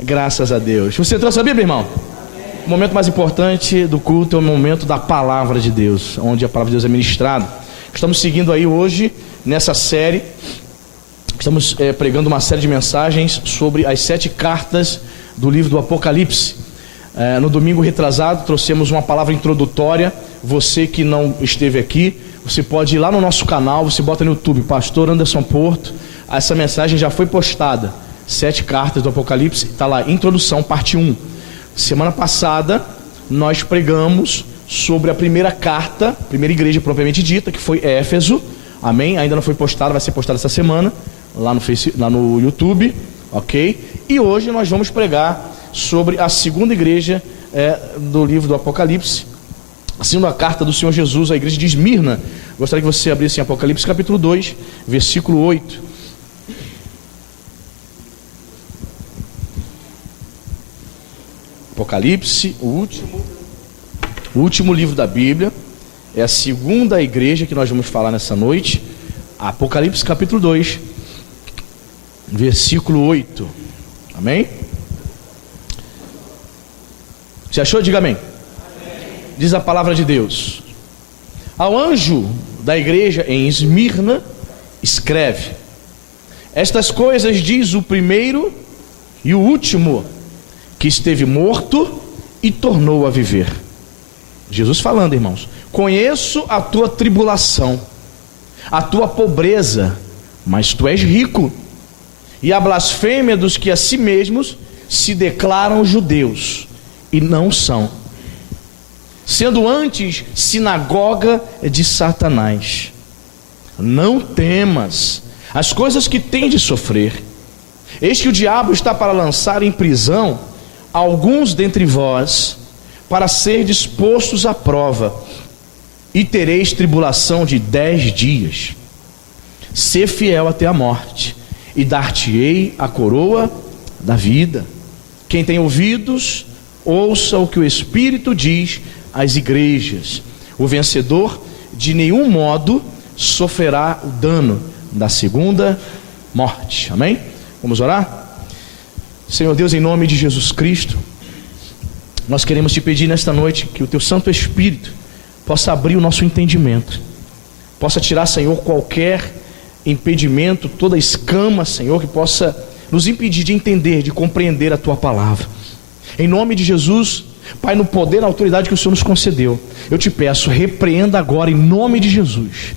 Graças a Deus. Você trouxe a Bíblia, irmão? O momento mais importante do culto é o momento da palavra de Deus, onde a palavra de Deus é ministrada. Estamos seguindo aí hoje, nessa série, estamos pregando uma série de mensagens sobre as 7 cartas do livro do Apocalipse. No domingo retrasado trouxemos uma palavra introdutória. Você que não esteve aqui, você pode ir lá no nosso canal, você bota no YouTube, Pastor Anderson Porto. Essa mensagem já foi postada, 7 cartas do Apocalipse, está lá, introdução, parte 1. Semana passada nós pregamos sobre a primeira carta, primeira igreja propriamente dita, que foi Éfeso, amém? Ainda não foi postada, vai ser postada essa semana, lá no YouTube, ok? E hoje nós vamos pregar sobre a segunda igreja do livro do Apocalipse, a segunda carta do Senhor Jesus à igreja de Esmirna. Gostaria que você abrisse em Apocalipse capítulo 2, versículo 8. Apocalipse, o último livro da Bíblia, é a segunda igreja que nós vamos falar nessa noite. Apocalipse capítulo 2, versículo 8. Amém? Você achou? Diga amém. Diz a palavra de Deus: ao anjo da igreja em Esmirna escreve: estas coisas diz o primeiro e o último, que esteve morto e tornou a viver. Jesus falando, irmãos: conheço a tua tribulação, a tua pobreza, mas tu és rico, e a blasfêmia dos que a si mesmos se declaram judeus e não são, sendo antes sinagoga de Satanás. Não temas as coisas que tens de sofrer. Eis que o diabo está para lançar em prisão alguns dentre vós, para ser dispostos à prova, e tereis tribulação de 10 dias. Sê fiel até a morte, e dar-te-ei a coroa da vida. Quem tem ouvidos, ouça o que o Espírito diz às igrejas. O vencedor de nenhum modo sofrerá o dano da segunda morte. Amém? Vamos orar? Senhor Deus, em nome de Jesus Cristo, nós queremos te pedir nesta noite que o teu Santo Espírito possa abrir o nosso entendimento, possa tirar, Senhor, qualquer impedimento, toda escama, Senhor, que possa nos impedir de entender, de compreender a tua palavra. Em nome de Jesus, Pai, no poder e na autoridade que o Senhor nos concedeu, eu te peço, repreenda agora em nome de Jesus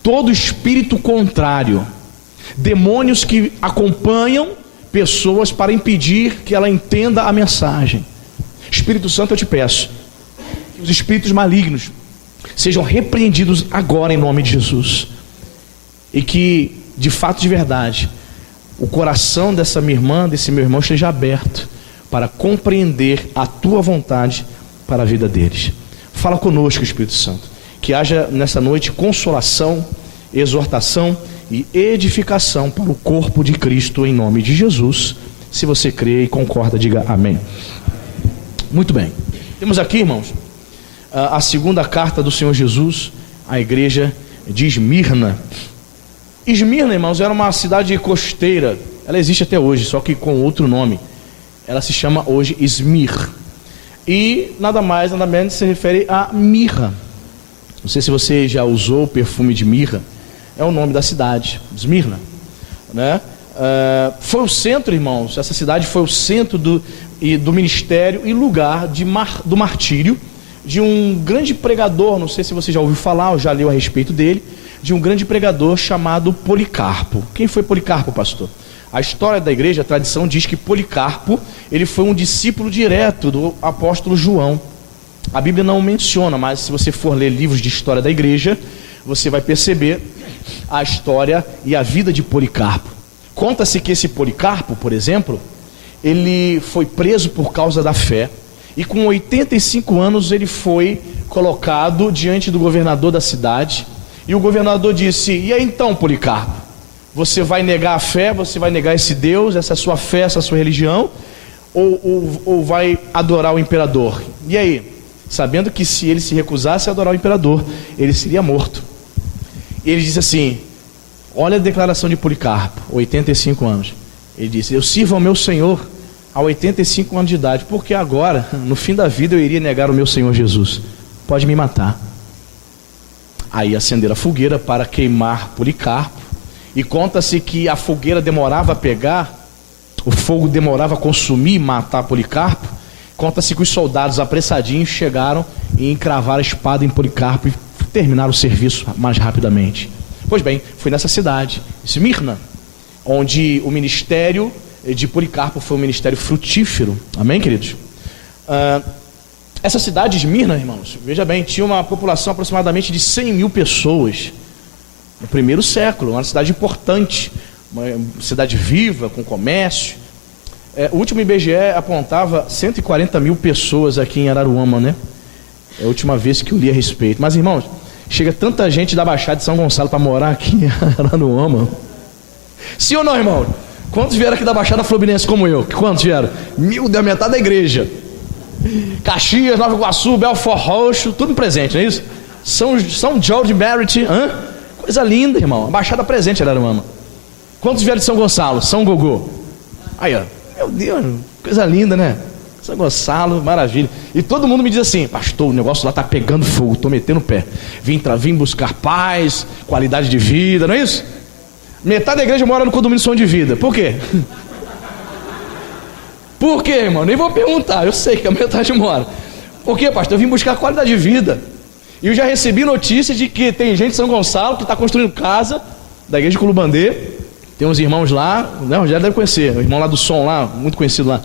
todo espírito contrário, demônios que acompanham pessoas para impedir que ela entenda a mensagem. Espírito Santo, eu te peço que os espíritos malignos sejam repreendidos agora em nome de Jesus, e que de fato, de verdade, o coração dessa minha irmã, desse meu irmão, esteja aberto para compreender a tua vontade para a vida deles. Fala conosco, Espírito Santo, que haja nessa noite consolação, exortação e edificação para o corpo de Cristo, em nome de Jesus. Se você crê e concorda, diga amém. Muito bem, temos aqui, irmãos, a segunda carta do Senhor Jesus à igreja de Esmirna. Esmirna, irmãos, era uma cidade costeira. Ela existe até hoje, só que com outro nome. Ela se chama hoje Esmir, e nada mais, nada menos se refere a mirra. Não sei se você já usou o perfume de mirra. É o nome da cidade, Esmirna, né? Foi o centro, irmãos, essa cidade foi o centro do ministério e lugar do martírio de um grande pregador. Não sei se você já ouviu falar ou já leu a respeito dele, de um grande pregador chamado Policarpo. Quem foi Policarpo, pastor? A história da igreja, a tradição diz que Policarpo, ele foi um discípulo direto do apóstolo João. A Bíblia não menciona, mas se você for ler livros de história da igreja, você vai perceber a história e a vida de Policarpo. Conta-se que esse Policarpo, por exemplo, ele foi preso por causa da fé, e com 85 anos ele foi colocado diante do governador da cidade, e o governador disse: e aí então, Policarpo, você vai negar a fé, você vai negar esse Deus, essa sua fé, essa sua religião, ou vai adorar o imperador? E aí? Sabendo que se ele se recusasse a adorar o imperador, ele seria morto. E ele disse assim, olha a declaração de Policarpo, 85 anos. Ele disse: eu sirvo ao meu Senhor a 85 anos de idade, porque agora, no fim da vida, eu iria negar o meu Senhor Jesus. Pode me matar. Aí acenderam a fogueira para queimar Policarpo, e conta-se que a fogueira demorava a pegar, o fogo demorava a consumir e matar Policarpo. Conta-se que os soldados apressadinhos chegaram e encravaram a espada em Policarpo e terminaram o serviço mais rapidamente. Pois bem, foi nessa cidade, Esmirna, onde o ministério de Policarpo foi um ministério frutífero. Amém, queridos? Essa cidade de Esmirna, irmãos, veja bem, tinha uma população aproximadamente de 100 mil pessoas no primeiro século, uma cidade importante, uma cidade viva, com comércio. O último IBGE apontava 140 mil pessoas aqui em Araruama, né? É a última vez que eu li a respeito. Mas, irmãos, chega tanta gente da Baixada de São Gonçalo para morar aqui em Araruama. Sim ou não, irmão? Quantos vieram aqui da Baixada Fluminense como eu? Quantos vieram? Da metade da igreja. Caxias, Nova Iguaçu, Belfort Roxo, tudo presente, não é isso? São George Merritt, coisa linda, irmão. A Baixada presente, Araruama. Quantos vieram de São Gonçalo? São Gogô. Aí, ó. Meu Deus, coisa linda, né? São Gonçalo, maravilha. E todo mundo me diz assim: pastor, o negócio lá tá pegando fogo, tô metendo o pé. Vim buscar paz, qualidade de vida, não é isso? Metade da igreja mora no condomínio Som de Vida. Por quê? Por quê, irmão? Nem vou perguntar, eu sei que a metade mora. Por quê, pastor? Eu vim buscar qualidade de vida. E eu já recebi notícia de que tem gente de São Gonçalo que está construindo casa da igreja de Culubandê. Tem uns irmãos lá, né? O Rogério deve conhecer, o irmão lá do som lá, muito conhecido lá.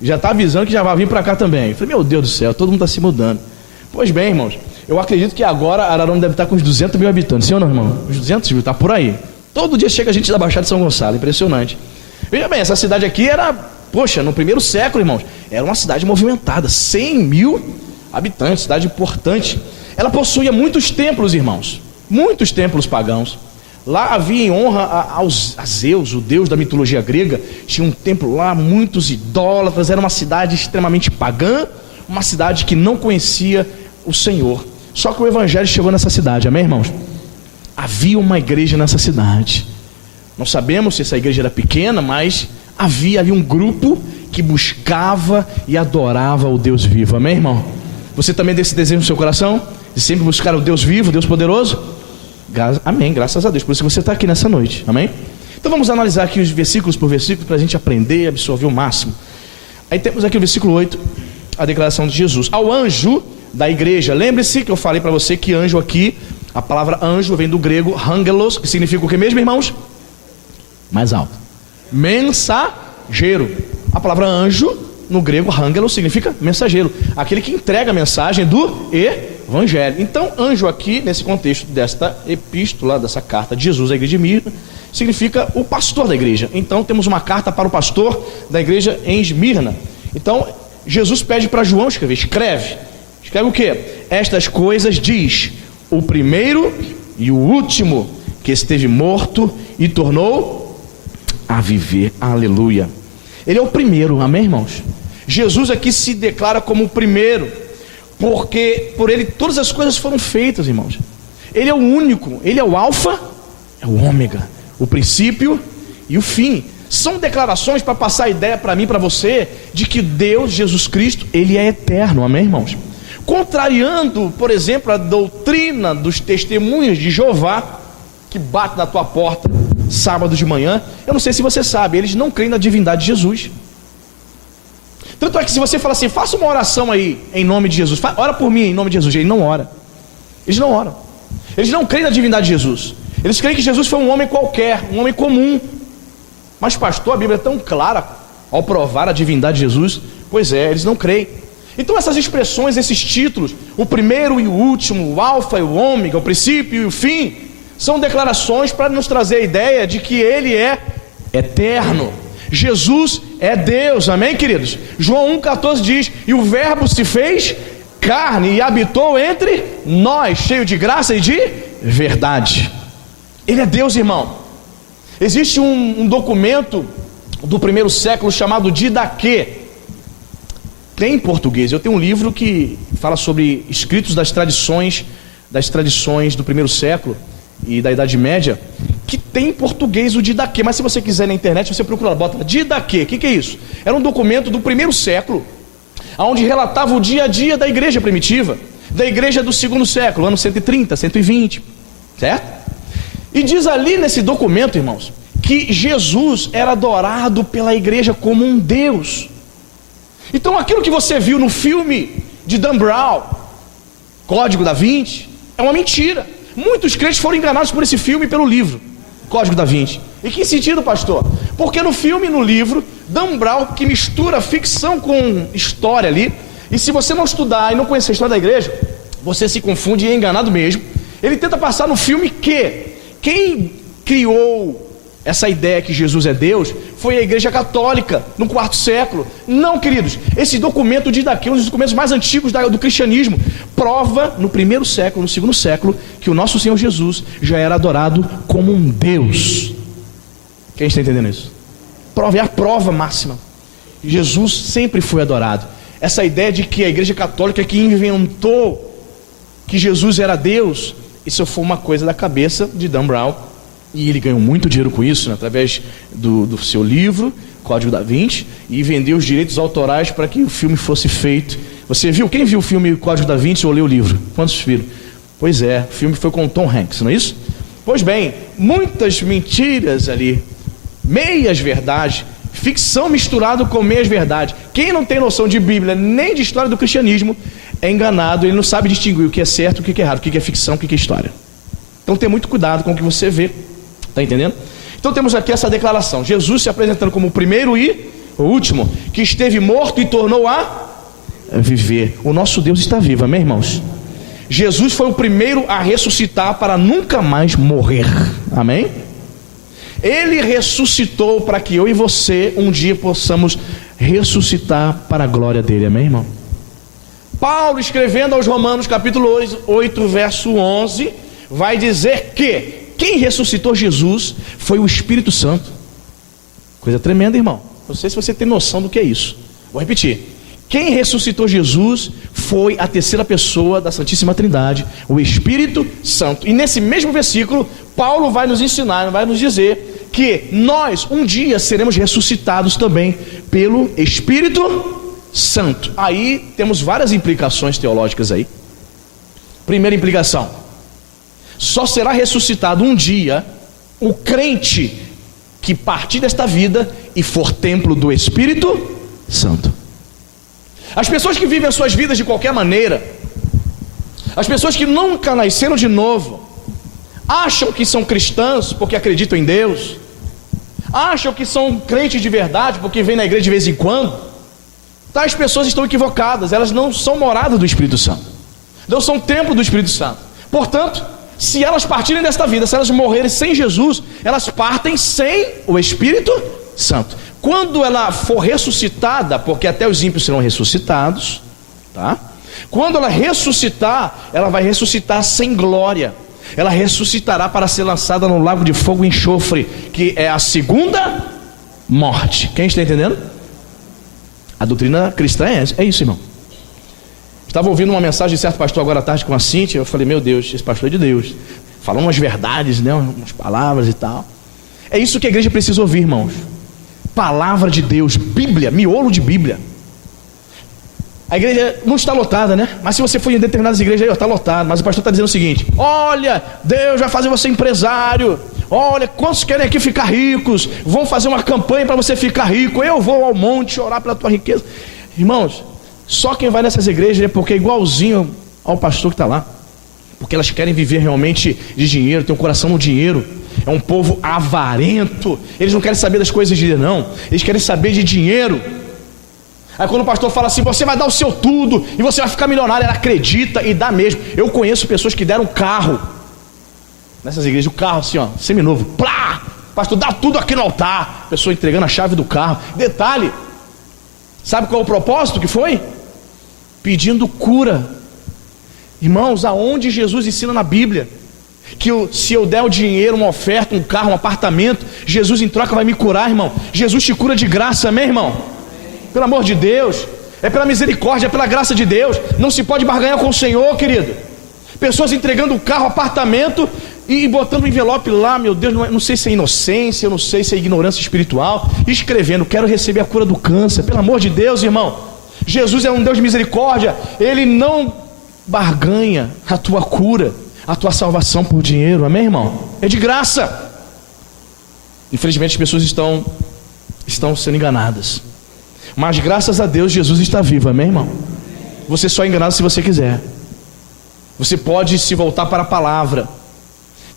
Já está avisando que já vai vir para cá também. Eu falei, meu Deus do céu, todo mundo está se mudando. Pois bem, irmãos, eu acredito que agora Araruama deve estar com uns 200 mil habitantes. Sim ou não, irmão? Uns 200 mil, está por aí. Todo dia chega gente da Baixada de São Gonçalo, impressionante. Veja bem, essa cidade aqui era, no primeiro século, irmãos, era uma cidade movimentada, 100 mil habitantes, cidade importante. Ela possuía muitos templos, irmãos, muitos templos pagãos. Lá havia em honra a Zeus, o deus da mitologia grega. Tinha um templo lá, muitos idólatras. Era uma cidade extremamente pagã, uma cidade que não conhecia o Senhor. Só que o evangelho chegou nessa cidade, amém, irmãos? Havia uma igreja nessa cidade. Não sabemos se essa igreja era pequena, mas havia ali um grupo que buscava e adorava o Deus vivo, amém, irmão? Você também tem esse desejo no seu coração? De sempre buscar o Deus vivo, o Deus poderoso? Amém, graças a Deus, por isso que você está aqui nessa noite, amém? Então vamos analisar aqui os versículos por versículo para a gente aprender e absorver o máximo. Aí temos aqui o versículo 8, a declaração de Jesus ao anjo da igreja. Lembre-se que eu falei para você que anjo aqui, a palavra anjo vem do grego angelos, que significa o que mesmo, irmãos? Mais alto. Mensageiro. A palavra anjo no grego angelos significa mensageiro, aquele que entrega a mensagem do evangelho. Então anjo aqui, nesse contexto desta epístola, dessa carta de Jesus à igreja de Esmirna, significa o pastor da igreja. Então temos uma carta para o pastor da igreja em Esmirna. Então Jesus pede para João escrever. Escreve o que? Estas coisas diz o primeiro e o último, que esteve morto e tornou a viver. Aleluia. Ele é o primeiro, amém, irmãos? Jesus aqui se declara como o primeiro, porque por ele todas as coisas foram feitas, irmãos. Ele é o único, ele é o alfa, é o ômega, o princípio e o fim. São declarações para passar a ideia para mim, para você, de que Deus, Jesus Cristo, ele é eterno, amém, irmãos? Contrariando, por exemplo, a doutrina dos testemunhos de Jeová, que bate na tua porta sábado de manhã. Eu não sei se você sabe, eles não creem na divindade de Jesus. Tanto é que se você falar assim, faça uma oração aí em nome de Jesus, ora por mim em nome de Jesus, ele não ora. Eles não oram. Eles não creem na divindade de Jesus. Eles creem que Jesus foi um homem qualquer, um homem comum. Mas pastor, a Bíblia é tão clara ao provar a divindade de Jesus. Pois é, eles não creem. Então essas expressões, esses títulos, o primeiro e o último, o alfa e o ômega, o princípio e o fim, são declarações para nos trazer a ideia de que ele é eterno. Jesus é Deus, amém, queridos? João 1,14 diz, e o verbo se fez carne e habitou entre nós, cheio de graça e de verdade. Ele é Deus, irmão. Existe um documento do primeiro século chamado Didaquê. Tem em português. Eu tenho um livro que fala sobre escritos das tradições do primeiro século e da Idade Média, que tem em português o Didaquê, mas se você quiser na internet, você procura, bota Didaquê. O que é isso? Era um documento do primeiro século, onde relatava o dia a dia da igreja primitiva, da igreja do segundo século, ano 130, 120, certo? E diz ali nesse documento, irmãos, que Jesus era adorado pela igreja como um Deus. Então aquilo que você viu no filme de Dan Brown, Código da Vinci, é uma mentira. Muitos crentes foram enganados por esse filme e pelo livro Código da Vinci. Em que sentido, pastor? Porque no filme e no livro, Dan Brown, que mistura ficção com história ali, e se você não estudar e não conhecer a história da igreja, você se confunde e é enganado mesmo. Ele tenta passar no filme que quem criou essa ideia que Jesus é Deus foi a igreja católica no quarto século. Não, queridos, esse documento de daqui, um dos documentos mais antigos do cristianismo, prova no primeiro século, no segundo século, que o nosso Senhor Jesus já era adorado como um Deus. Quem está entendendo isso? Prova, é a prova máxima. Jesus sempre foi adorado. Essa ideia de que a igreja católica que inventou que Jesus era Deus, isso foi uma coisa da cabeça de Dan Brown. E ele ganhou muito dinheiro com isso, né, através do seu livro, Código da Vinci, e vendeu os direitos autorais para que o filme fosse feito. Você viu? Quem viu o filme Código da Vinci ou leu o livro? Quantos viram? Pois é, o filme foi com Tom Hanks, não é isso? Pois bem, muitas mentiras ali, meias verdades, ficção misturada com meias verdades. Quem não tem noção de Bíblia nem de história do cristianismo é enganado, ele não sabe distinguir o que é certo, o que é errado, o que é ficção, o que é história. Então tenha muito cuidado com o que você vê. Está entendendo? Então temos aqui essa declaração: Jesus se apresentando como o primeiro e o último, que esteve morto e tornou a viver. O nosso Deus está vivo, amém, irmãos? Jesus foi o primeiro a ressuscitar para nunca mais morrer, amém? Ele ressuscitou para que eu e você um dia possamos ressuscitar para a glória dele, amém, irmão? Paulo, escrevendo aos Romanos capítulo 8, verso 11, vai dizer que quem ressuscitou Jesus foi o Espírito Santo. Coisa tremenda, irmão. Não sei se você tem noção do que é isso. Vou repetir. Quem ressuscitou Jesus foi a terceira pessoa da Santíssima Trindade, o Espírito Santo. E nesse mesmo versículo, Paulo vai nos ensinar, vai nos dizer que nós um dia seremos ressuscitados também pelo Espírito Santo. Aí temos várias implicações teológicas aí. Primeira implicação: só será ressuscitado um dia o crente que partir desta vida e for templo do Espírito Santo. As pessoas que vivem as suas vidas de qualquer maneira, as pessoas que nunca nasceram de novo, acham que são cristãs porque acreditam em Deus, acham que são crentes de verdade porque vêm na igreja de vez em quando. Tais pessoas estão equivocadas, elas não são morada do Espírito Santo, não são templo do Espírito Santo. Portanto, se elas partirem desta vida, se elas morrerem sem Jesus, elas partem sem o Espírito Santo. Quando ela for ressuscitada, porque até os ímpios serão ressuscitados, tá? Quando ela ressuscitar, ela vai ressuscitar sem glória. Ela ressuscitará para ser lançada no lago de fogo e enxofre, que é a segunda morte. Quem está entendendo? A doutrina cristã é isso, irmão. Estava ouvindo uma mensagem de certo pastor agora à tarde com a Cíntia. Eu falei, meu Deus, esse pastor é de Deus, falando umas verdades, né, umas palavras e tal. É isso que a igreja precisa ouvir, irmãos. Palavra de Deus, Bíblia, miolo de Bíblia. A igreja não está lotada, né? Mas se você for em determinadas igrejas aí, está lotado. Mas o pastor está dizendo o seguinte: olha, Deus vai fazer você empresário. Olha, quantos querem aqui ficar ricos? Vão fazer uma campanha para você ficar rico. Eu vou ao monte orar pela tua riqueza. Irmãos, só quem vai nessas igrejas é porque é igualzinho ao pastor que está lá. Porque elas querem viver realmente de dinheiro, tem um coração no dinheiro. É um povo avarento. Eles não querem saber das coisas de Deus, não. Eles querem saber de dinheiro. Aí quando o pastor fala assim, você vai dar o seu tudo e você vai ficar milionário, ela acredita e dá mesmo. Eu conheço pessoas que deram carro nessas igrejas, o carro assim, ó, seminovo, plá, pastor, dá tudo aqui no altar. Pessoa entregando a chave do carro. Detalhe, sabe qual é o propósito que foi? Pedindo cura. Irmãos, aonde Jesus ensina na Bíblia que se eu der o dinheiro, uma oferta, um carro, um apartamento, Jesus em troca vai me curar, irmão? Jesus te cura de graça, amém, irmão? Pelo amor de Deus, é pela misericórdia, é pela graça de Deus. Não se pode barganhar com o Senhor, querido. Pessoas entregando o carro, apartamento, e botando o envelope lá, meu Deus, não sei se é inocência, eu não sei se é ignorância espiritual, escrevendo, quero receber a cura do câncer. Pelo amor de Deus, irmão, Jesus é um Deus de misericórdia, Ele não barganha a tua cura, a tua salvação por dinheiro, amém, irmão? É de graça. Infelizmente as pessoas estão sendo enganadas, mas graças a Deus Jesus está vivo, amém, irmão? Você só é enganado se você quiser. Você pode se voltar para a palavra.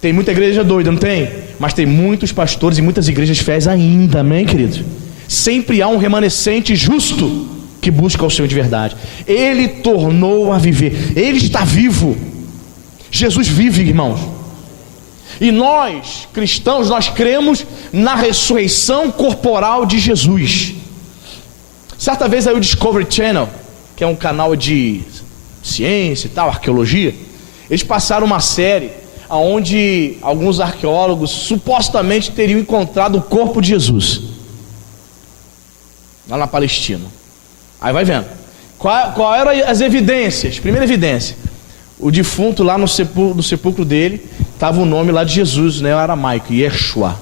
Tem muita igreja doida, não tem? Mas tem muitos pastores e muitas igrejas fiéis ainda, amém, querido? Sempre há um remanescente justo que busca o Senhor de verdade. Ele tornou a viver, Ele está vivo. Jesus vive, irmãos. E nós, cristãos, nós cremos na ressurreição corporal de Jesus. Certa vez aí o Discovery Channel, que é um canal de ciência e tal, arqueologia, eles passaram uma série onde alguns arqueólogos supostamente teriam encontrado o corpo de Jesus lá na Palestina. Aí vai vendo qual eram as evidências. Primeira evidência, o defunto lá no sepulcro dele estava o nome lá de Jesus, né, aramaico, Yeshua,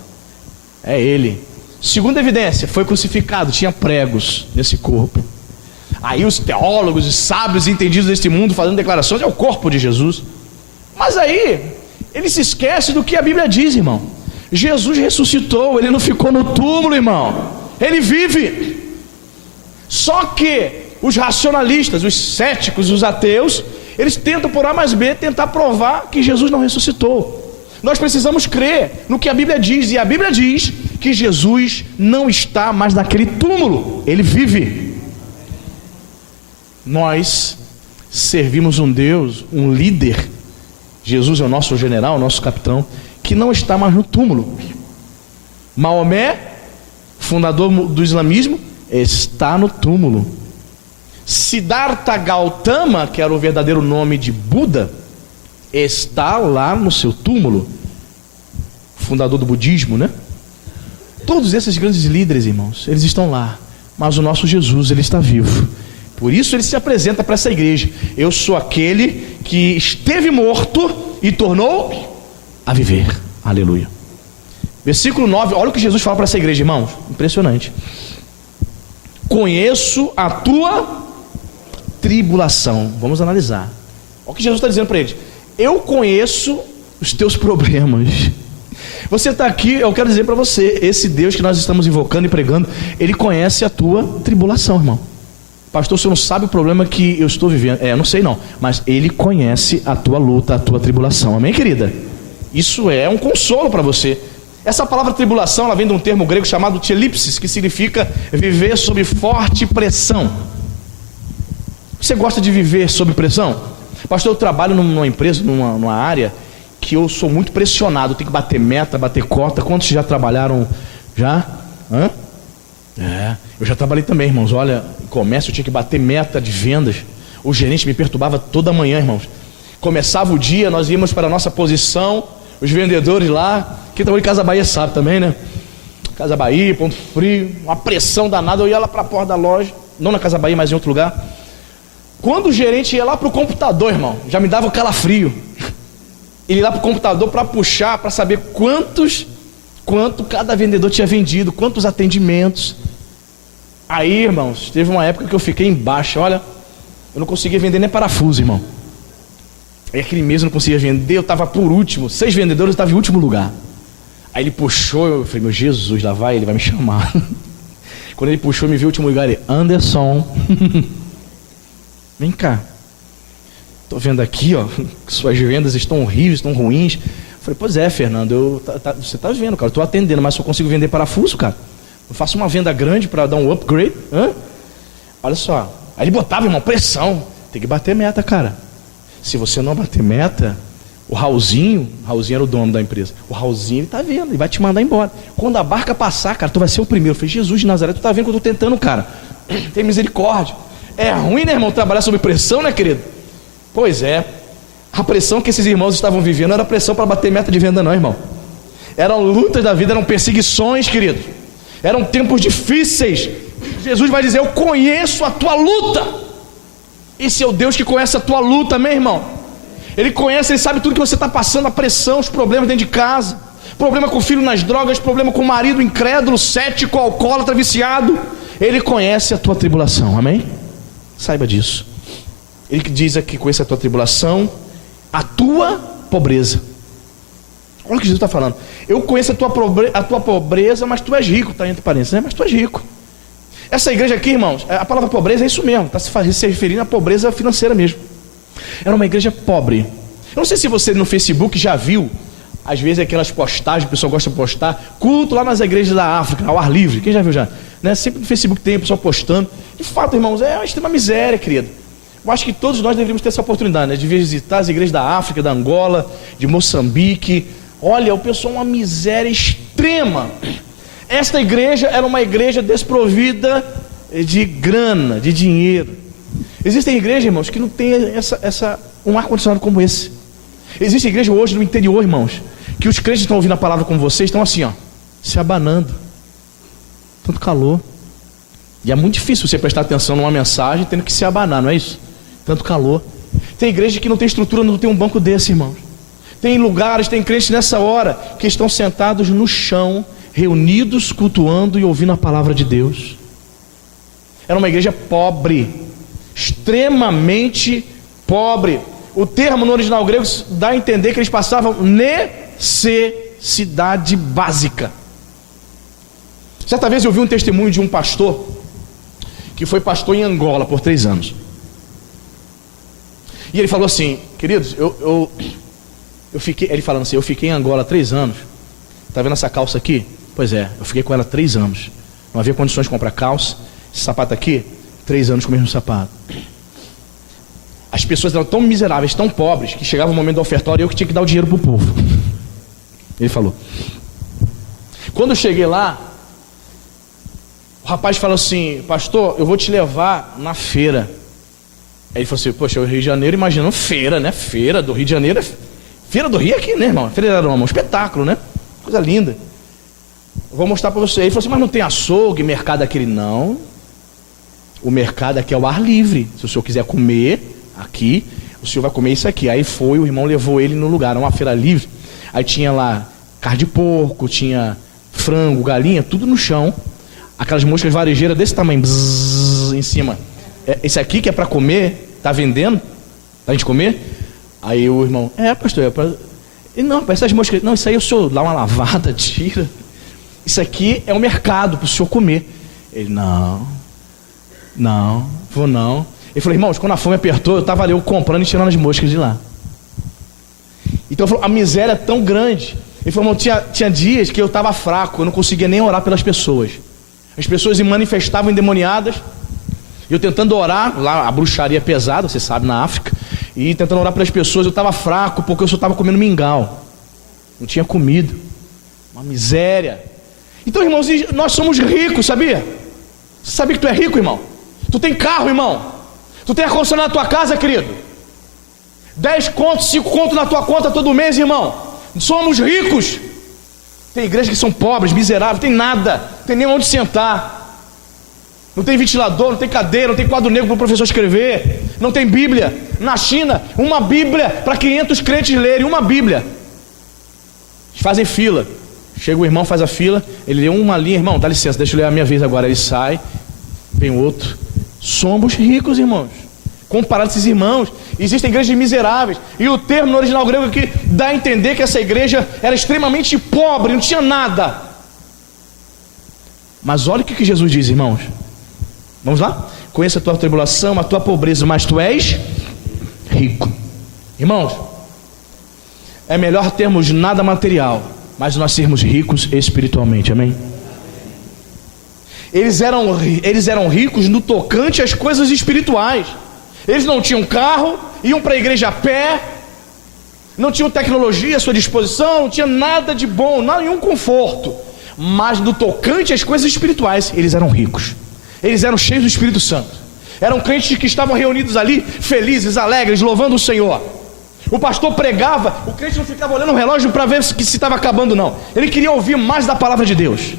é ele. Segunda evidência, foi crucificado, tinha pregos nesse corpo. Aí os teólogos e sábios entendidos deste mundo fazendo declarações, é o corpo de Jesus. Mas aí ele se esquece do que a Bíblia diz, irmão. Jesus ressuscitou, ele não ficou no túmulo, irmão, ele vive. Só que os racionalistas, os céticos, os ateus, eles tentam por A mais B tentar provar que Jesus não ressuscitou. Nós precisamos crer no que a Bíblia diz, e a Bíblia diz que Jesus não está mais naquele túmulo, ele vive. Nós servimos um Deus, um líder, Jesus é o nosso general, o nosso capitão, que não está mais no túmulo. Maomé, fundador do islamismo, está no túmulo. Siddhartha Gautama, que era o verdadeiro nome de Buda, está lá no seu túmulo, fundador do budismo, né? Todos esses grandes líderes, irmãos, eles estão lá, mas o nosso Jesus, ele está vivo. Por isso ele se apresenta para essa igreja: eu sou aquele que esteve morto e tornou a viver. Aleluia. Versículo 9, olha o que Jesus fala para essa igreja, irmãos, impressionante. Conheço a tua tribulação. Vamos analisar. Olha o que Jesus está dizendo para eles: eu conheço os teus problemas. Você está aqui, eu quero dizer para você, esse Deus que nós estamos invocando e pregando, ele conhece a tua tribulação, irmão. Pastor, você não sabe o problema que eu estou vivendo. Eu não sei não, mas ele conhece a tua luta, a tua tribulação. Amém, querida? Isso é um consolo para você. Essa palavra tribulação, ela vem de um termo grego chamado telipsis, que significa viver sob forte pressão. Você gosta de viver sob pressão? Pastor, eu trabalho numa empresa, numa área que eu sou muito pressionado, tenho que bater meta, bater cota. Quantos já trabalharam? Já? Eu já trabalhei também, irmãos. Olha, em comércio eu tinha que bater meta de vendas. O gerente me perturbava toda manhã, irmãos. Começava o dia, nós íamos para a nossa posição, os vendedores lá, quem trabalha em Casa Bahia sabe também, né? Casa Bahia, Ponto Frio, uma pressão danada. Eu ia lá para a porta da loja, não na Casa Bahia, mas em outro lugar. Quando o gerente ia lá para o computador, irmão, já me dava o calafrio. Ele ia lá para o computador para puxar, para saber quanto cada vendedor tinha vendido, quantos atendimentos. Aí, irmãos, teve uma época que eu fiquei embaixo. Olha, eu não conseguia vender nem parafuso, irmão. Aí aquele mês eu não conseguia vender, eu estava por último, 6 vendedores, eu estava em último lugar. Aí ele puxou, eu falei, meu Jesus, lá vai, ele vai me chamar. Quando ele puxou, me viu em último lugar, ele, Anderson, vem cá. Estou vendo aqui, ó, suas vendas estão horríveis, estão ruins. Eu falei, pois é, Fernando, você está vendo, cara, eu estou atendendo, mas só consigo vender parafuso, cara. Eu faço uma venda grande para dar um upgrade. Olha só. Aí ele botava, irmão, pressão. Tem que bater meta, cara. Se você não bater meta, o Raulzinho era o dono da empresa. O Raulzinho, ele tá vendo, ele vai te mandar embora. Quando a barca passar, cara, tu vai ser o primeiro. Eu falei, Jesus de Nazaré, tu tá vendo que eu tô tentando, cara. Tem misericórdia. É ruim, né, irmão, trabalhar sob pressão, né, querido? Pois é. A pressão que esses irmãos estavam vivendo não era pressão para bater meta de venda, não, irmão. Eram lutas da vida, eram perseguições, querido. Eram tempos difíceis. Jesus vai dizer, eu conheço a tua luta. Esse é o Deus que conhece a tua luta, meu irmão. Ele conhece, ele sabe tudo que você está passando, a pressão, os problemas dentro de casa, problema com o filho nas drogas, problema com o marido incrédulo, cético, alcoólatra, viciado. Ele conhece a tua tribulação, amém? Saiba disso. Ele diz aqui, conhece a tua tribulação, a tua pobreza. Olha o que Jesus está falando. Eu conheço a tua pobreza, mas tu és rico, está entre parênteses, né? Mas tu és rico. Essa igreja aqui, irmãos, a palavra pobreza é isso mesmo, está se referindo à pobreza financeira mesmo. Era uma igreja pobre. Eu não sei se você no Facebook já viu, às vezes aquelas postagens, o pessoal gosta de postar, culto lá nas igrejas da África, ao ar livre. Quem já viu já? Né? Sempre no Facebook tem o pessoal postando. De fato, irmãos, é uma extrema miséria, querido. Eu acho que todos nós deveríamos ter essa oportunidade, né? De visitar as igrejas da África, da Angola, de Moçambique. Olha, o pessoal é uma miséria extrema. Esta igreja era uma igreja desprovida de grana, de dinheiro. Existem igrejas, irmãos, que não tem um ar-condicionado como esse. Existe igreja hoje no interior, irmãos, que os crentes estão ouvindo a palavra como vocês, estão assim, ó, se abanando. Tanto calor. E é muito difícil você prestar atenção numa mensagem tendo que se abanar, não é isso? Tanto calor. Tem igreja que não tem estrutura, não tem um banco desse, irmãos. Tem lugares, tem crentes nessa hora que estão sentados no chão, reunidos, cultuando e ouvindo a palavra de Deus. Era uma igreja pobre, extremamente pobre. O termo no original grego dá a entender que eles passavam necessidade básica. Certa vez eu vi um testemunho de um pastor que foi pastor em Angola por 3 anos. E ele falou assim, queridos, eu fiquei, ele falando assim, eu fiquei em Angola 3 anos. Tá vendo essa calça aqui? Pois é, eu fiquei com ela 3 anos. Não havia condições de comprar calça. Esse sapato aqui, 3 anos com o mesmo sapato. As pessoas eram tão miseráveis, tão pobres, que chegava o momento do ofertório e eu que tinha que dar o dinheiro pro povo. Ele falou. Quando eu cheguei lá, o rapaz falou assim, pastor, eu vou te levar na feira. Aí ele falou assim, poxa, o Rio de Janeiro, imaginando feira, né? Feira do Rio de Janeiro, feira do Rio é aqui, né, irmão? Feira de Aroma, um espetáculo, né? Coisa linda. Eu vou mostrar para você. Ele falou assim, mas não tem açougue, mercado aquele? Não. O mercado aqui é o ar livre. Se o senhor quiser comer aqui, o senhor vai comer isso aqui. Aí foi, o irmão levou ele no lugar, uma feira livre. Aí tinha lá carne de porco, tinha frango, galinha, tudo no chão. Aquelas moscas varejeiras desse tamanho, bzzz, em cima. Esse aqui que é para comer, tá vendendo? Pra gente comer? Aí o irmão, pastor, é pra... Não, essas moscas, não, isso aí o senhor dá uma lavada, tira. Isso aqui é um mercado para o senhor comer. Ele, não, vou não. Ele falou, irmãos, quando a fome apertou, eu estava ali comprando e tirando as moscas de lá. Então a miséria é tão grande. Ele falou, irmão, tinha dias que eu estava fraco, eu não conseguia nem orar pelas pessoas. As pessoas se manifestavam endemoniadas. Eu tentando orar, lá a bruxaria é pesada, você sabe, na África. E tentando orar pelas pessoas, eu estava fraco, porque eu só estava comendo mingau. Não tinha comida. Uma miséria. Então, irmãos, nós somos ricos, sabia? Você sabia que tu é rico, irmão? Tu tem carro, irmão? Tu tem ar-condicionado na tua casa, querido? 10 contos, 5 contos na tua conta todo mês, irmão. Somos ricos. Tem igrejas que são pobres, miseráveis, não tem nada, não tem nem onde sentar. Não tem ventilador, não tem cadeira, não tem quadro negro para o professor escrever, não tem Bíblia. Na China, uma Bíblia para 500 crentes lerem, uma Bíblia. Eles fazem fila. Chega o irmão, faz a fila, ele lê uma linha, irmão, dá licença, deixa eu ler a minha vez agora. Ele sai, vem outro. Somos ricos, irmãos. Comparado a esses irmãos, existem igrejas miseráveis. E o termo no original grego aqui dá a entender que essa igreja era extremamente pobre, não tinha nada. Mas olha o que Jesus diz, irmãos. Vamos lá? Conheça a tua tribulação, a tua pobreza, mas tu és rico. Irmãos, é melhor termos nada material, mas nós sermos ricos espiritualmente, amém? Eles eram ricos no tocante às coisas espirituais. Eles não tinham carro, iam para a igreja a pé, não tinham tecnologia à sua disposição, não tinha nada de bom, nenhum conforto. Mas no tocante às coisas espirituais, eles eram ricos. Eles eram cheios do Espírito Santo. Eram crentes que estavam reunidos ali, felizes, alegres, louvando o Senhor. O pastor pregava, o crente não ficava olhando o relógio para ver se estava acabando, não. Ele queria ouvir mais da palavra de Deus.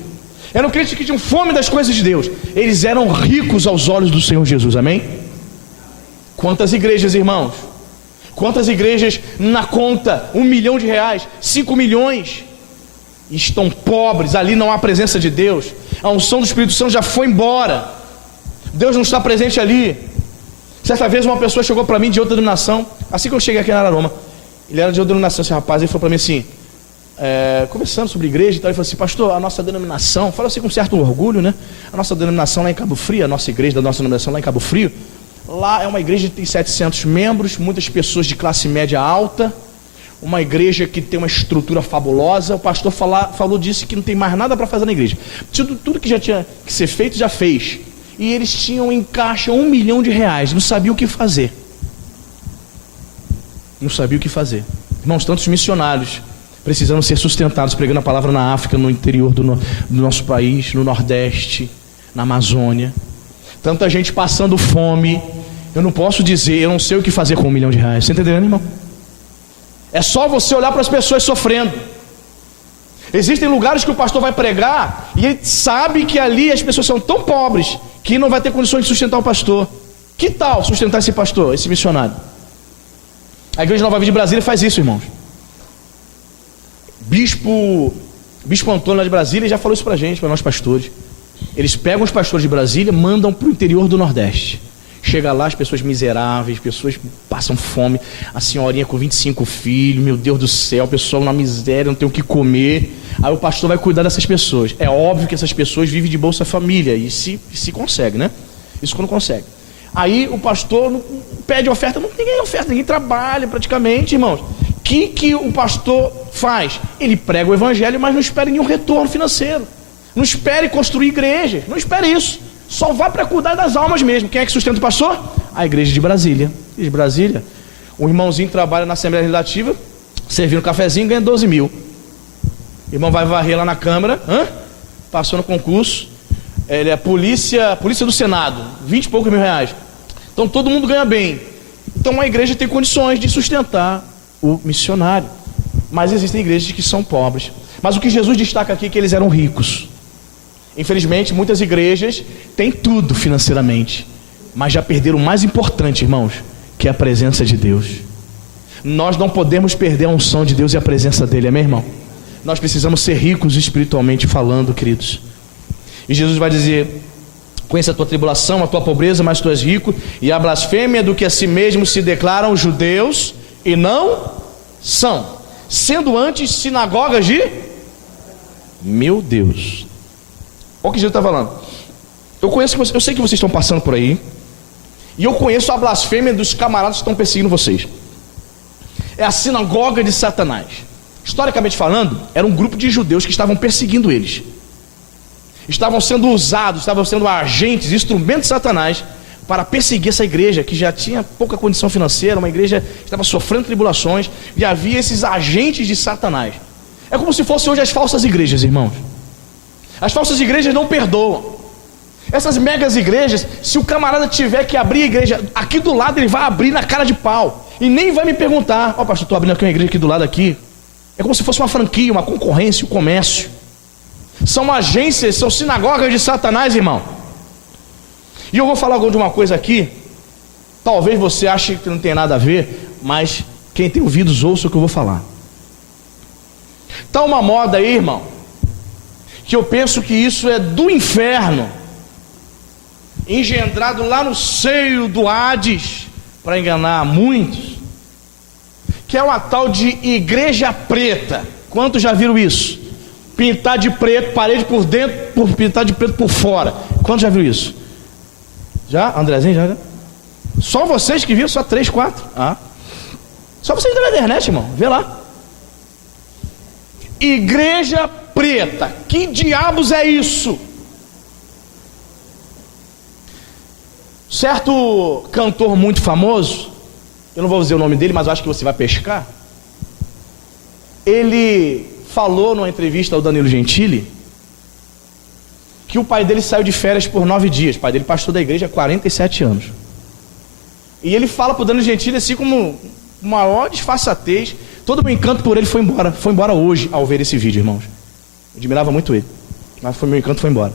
Eram crentes que tinham fome das coisas de Deus. Eles eram ricos aos olhos do Senhor Jesus, amém? Quantas igrejas, irmãos? Quantas igrejas na conta, R$1 milhão, 5 milhões, estão pobres, ali não há presença de Deus, a unção do Espírito Santo já foi embora, Deus não está presente ali. Certa vez uma pessoa chegou para mim de outra denominação, assim que eu cheguei aqui na Araroma, ele era de outra denominação, esse rapaz, ele falou para mim assim, conversando sobre igreja e tal, ele falou assim: pastor, a nossa denominação, fala assim com certo orgulho, né? A nossa denominação lá em Cabo Frio, a nossa igreja da nossa denominação lá em Cabo Frio, lá é uma igreja que tem 700 membros, muitas pessoas de classe média alta, uma igreja que tem uma estrutura fabulosa. O pastor falou disso, que não tem mais nada para fazer na igreja, tudo que já tinha que ser feito, já fez. E eles tinham em caixa R$1 milhão, não sabiam o que fazer. Não sabia o que fazer. Irmãos, tantos missionários precisando ser sustentados, pregando a palavra na África, no interior do nosso país, no Nordeste, na Amazônia. Tanta gente passando fome. Eu não posso dizer, eu não sei o que fazer com R$1 milhão. Você está entendendo, irmão? É só você olhar para as pessoas sofrendo. Existem lugares que o pastor vai pregar e ele sabe que ali as pessoas são tão pobres que não vai ter condições de sustentar o pastor. Que tal sustentar esse pastor, esse missionário? A Igreja Nova Vida de Brasília faz isso, irmãos. Bispo Antônio lá de Brasília já falou isso pra gente, para nós pastores. Eles pegam os pastores de Brasília, mandam pro interior do Nordeste. Chega lá, as pessoas miseráveis, pessoas passam fome, a senhorinha com 25 filhos, meu Deus do céu, o pessoal na miséria, não tem o que comer. Aí o pastor vai cuidar dessas pessoas. É óbvio que essas pessoas vivem de Bolsa Família, e se consegue, né? Isso quando consegue. Aí o pastor não pede oferta, ninguém trabalha praticamente, irmãos. O que o pastor faz? Ele prega o evangelho, mas não espera nenhum retorno financeiro. Não espere construir igrejas, não espere isso. Só vá para cuidar das almas mesmo. Quem é que sustenta o pastor? A igreja de Brasília. De Brasília, o irmãozinho trabalha na Assembleia Legislativa, servindo um cafezinho, ganha 12 mil. O irmão vai varrer lá na Câmara, passou no concurso. Ele é polícia do Senado, 20 e poucos mil reais. Então todo mundo ganha bem. Então a igreja tem condições de sustentar o missionário. Mas existem igrejas que são pobres. Mas o que Jesus destaca aqui é que eles eram ricos. Infelizmente, muitas igrejas têm tudo financeiramente, mas já perderam o mais importante, irmãos, que é a presença de Deus. Nós não podemos perder a unção de Deus e a presença dele, amém, irmão? Nós precisamos ser ricos espiritualmente falando, queridos. E Jesus vai dizer: conheça a tua tribulação, a tua pobreza, mas tu és rico, e a blasfêmia do que a si mesmos se declaram judeus e não são, sendo antes sinagogas de... Meu Deus! Olha o que Jesus está falando. Eu sei que vocês estão passando por aí, e eu conheço a blasfêmia dos camaradas que estão perseguindo vocês. É a sinagoga de Satanás. Historicamente falando, era um grupo de judeus que estavam perseguindo eles. Estavam sendo usados, estavam sendo agentes, instrumentos de Satanás para perseguir essa igreja que já tinha pouca condição financeira, uma igreja que estava sofrendo tribulações, e havia esses agentes de Satanás. É como se fossem hoje as falsas igrejas, irmãos. As falsas igrejas não perdoam. Essas megas igrejas, se o camarada tiver que abrir a igreja aqui do lado, ele vai abrir na cara de pau e nem vai me perguntar: ó, pastor, estou abrindo aqui uma igreja aqui do lado aqui. É como se fosse uma franquia, uma concorrência, um comércio. São agências, são sinagogas de Satanás, irmão. E eu vou falar de uma coisa aqui, talvez você ache que não tem nada a ver, mas quem tem ouvidos ouça o que eu vou falar. Está uma moda aí, irmão, que eu penso que isso é do inferno, engendrado lá no seio do Hades, para enganar muitos, que é uma tal de igreja preta. Quantos já viram isso? Pintar de preto, parede por dentro, pintar de preto por fora. Quantos já viram isso? Já? Andrezinho, já? Só vocês que viram, só 3, 4. Só vocês na internet, irmão, vê lá. Igreja preta, que diabos é isso? Certo cantor muito famoso, eu não vou dizer o nome dele, mas eu acho que você vai pescar. Ele falou numa entrevista ao Danilo Gentili que o pai dele saiu de férias por 9 dias. O pai dele pastor da igreja há 47 anos. E ele fala para o Danilo Gentili assim como maior disfarçatez. Todo o meu encanto por ele foi embora hoje ao ver esse vídeo, irmãos. Eu admirava muito ele, mas meu encanto foi embora.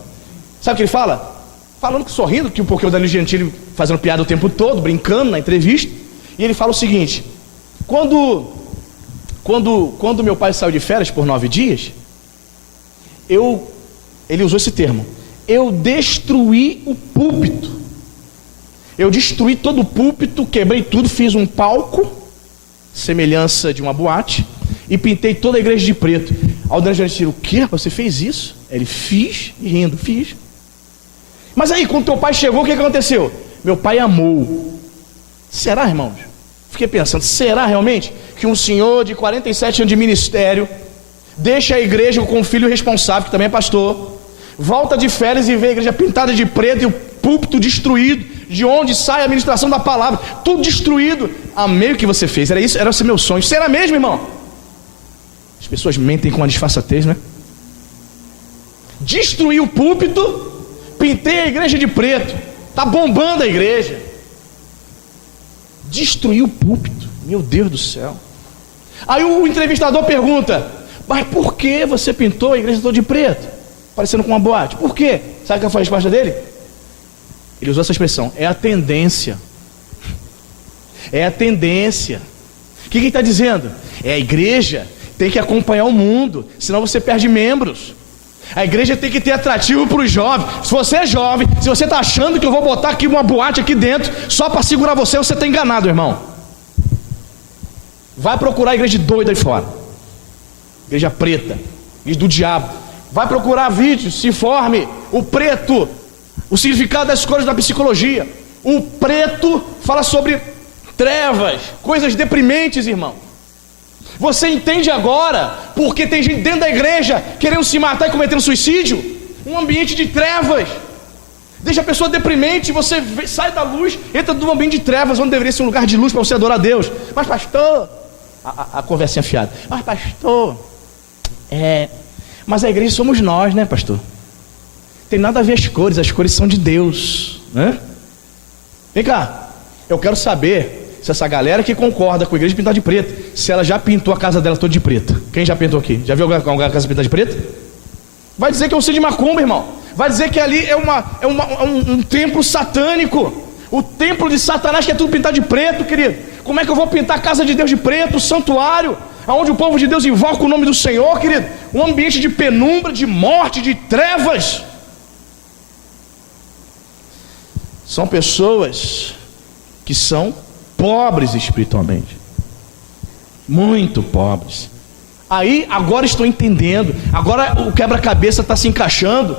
Sabe o que ele fala? Falando que sorrindo, porque o Danilo Gentili fazendo piada o tempo todo, brincando na entrevista. E ele fala o seguinte: Quando meu pai saiu de férias por 9 dias, ele usou esse termo, eu destruí o púlpito. Eu destruí todo o púlpito, quebrei tudo, fiz um palco, semelhança de uma boate, e pintei toda a igreja de preto. Aldrich disse: o que? Você fez isso? Ele: fiz, e rindo, fiz. Mas aí, quando teu pai chegou, o que aconteceu? Meu pai amou. Será, irmãos? Fiquei pensando, será realmente que um senhor de 47 anos de ministério deixa a igreja com um filho responsável, que também é pastor, volta de férias e vê a igreja pintada de preto e o púlpito destruído, de onde sai a ministração da palavra, tudo destruído? Amei o que você fez, era isso, era esse meu sonho. Será mesmo, irmão? As pessoas mentem com uma disfarçatez, né? Destruí o púlpito, pintei a igreja de preto, está bombando a igreja. Destruiu o púlpito, meu Deus do céu. Aí o entrevistador pergunta: mas por que você pintou a igreja toda de preto, parecendo com uma boate? Por quê? Sabe qual foi a resposta dele? Ele usou essa expressão: é a tendência. É a tendência. O que ele está dizendo? É a igreja tem que acompanhar o mundo, senão você perde membros. A igreja tem que ter atrativo para os jovens. Se você é jovem, se você está achando que eu vou botar aqui uma boate aqui dentro só para segurar você, você está enganado, irmão. Vai procurar a igreja doida aí fora, igreja preta, igreja do diabo. Vai procurar vídeos, se informe. O preto, o significado das cores da psicologia. O preto fala sobre trevas, coisas deprimentes, irmão. Você entende agora porque tem gente dentro da igreja querendo se matar e cometendo suicídio? Um ambiente de trevas deixa a pessoa deprimente. Você sai da luz, entra num ambiente de trevas, onde deveria ser um lugar de luz para você adorar a Deus. Mas pastor, a conversinha fiada, mas pastor, mas a igreja somos nós, né, pastor? Tem nada a ver as cores são de Deus, né? Vem cá, eu quero saber se essa galera que concorda com a igreja pintar de preto, se ela já pintou a casa dela toda de preto. Quem já pintou aqui? Já viu alguma casa pintada de preto? Vai dizer que é um de macumba, irmão. Vai dizer que ali é um templo satânico, o templo de Satanás, que é tudo pintado de preto, querido. Como é que eu vou pintar a casa de Deus de preto, o santuário, onde o povo de Deus invoca o nome do Senhor, querido? Um ambiente de penumbra, de morte, de trevas. São pessoas que são pobres espiritualmente, muito pobres. Aí agora estou entendendo, agora o quebra-cabeça está se encaixando.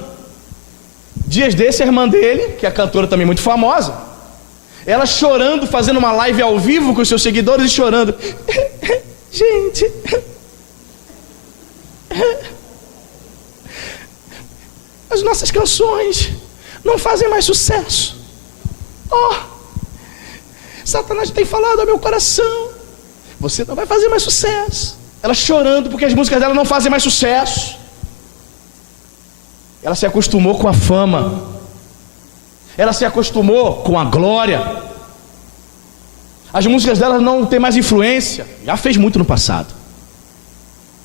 Dias desses, a irmã dele, que é cantora também muito famosa, ela chorando, fazendo uma live ao vivo com os seus seguidores e chorando: gente, as nossas canções não fazem mais sucesso. Satanás tem falado ao meu coração: você não vai fazer mais sucesso. Ela chorando porque as músicas dela não fazem mais sucesso. Ela se acostumou com a fama, ela se acostumou com a glória. As músicas dela não têm mais influência. Já fez muito no passado.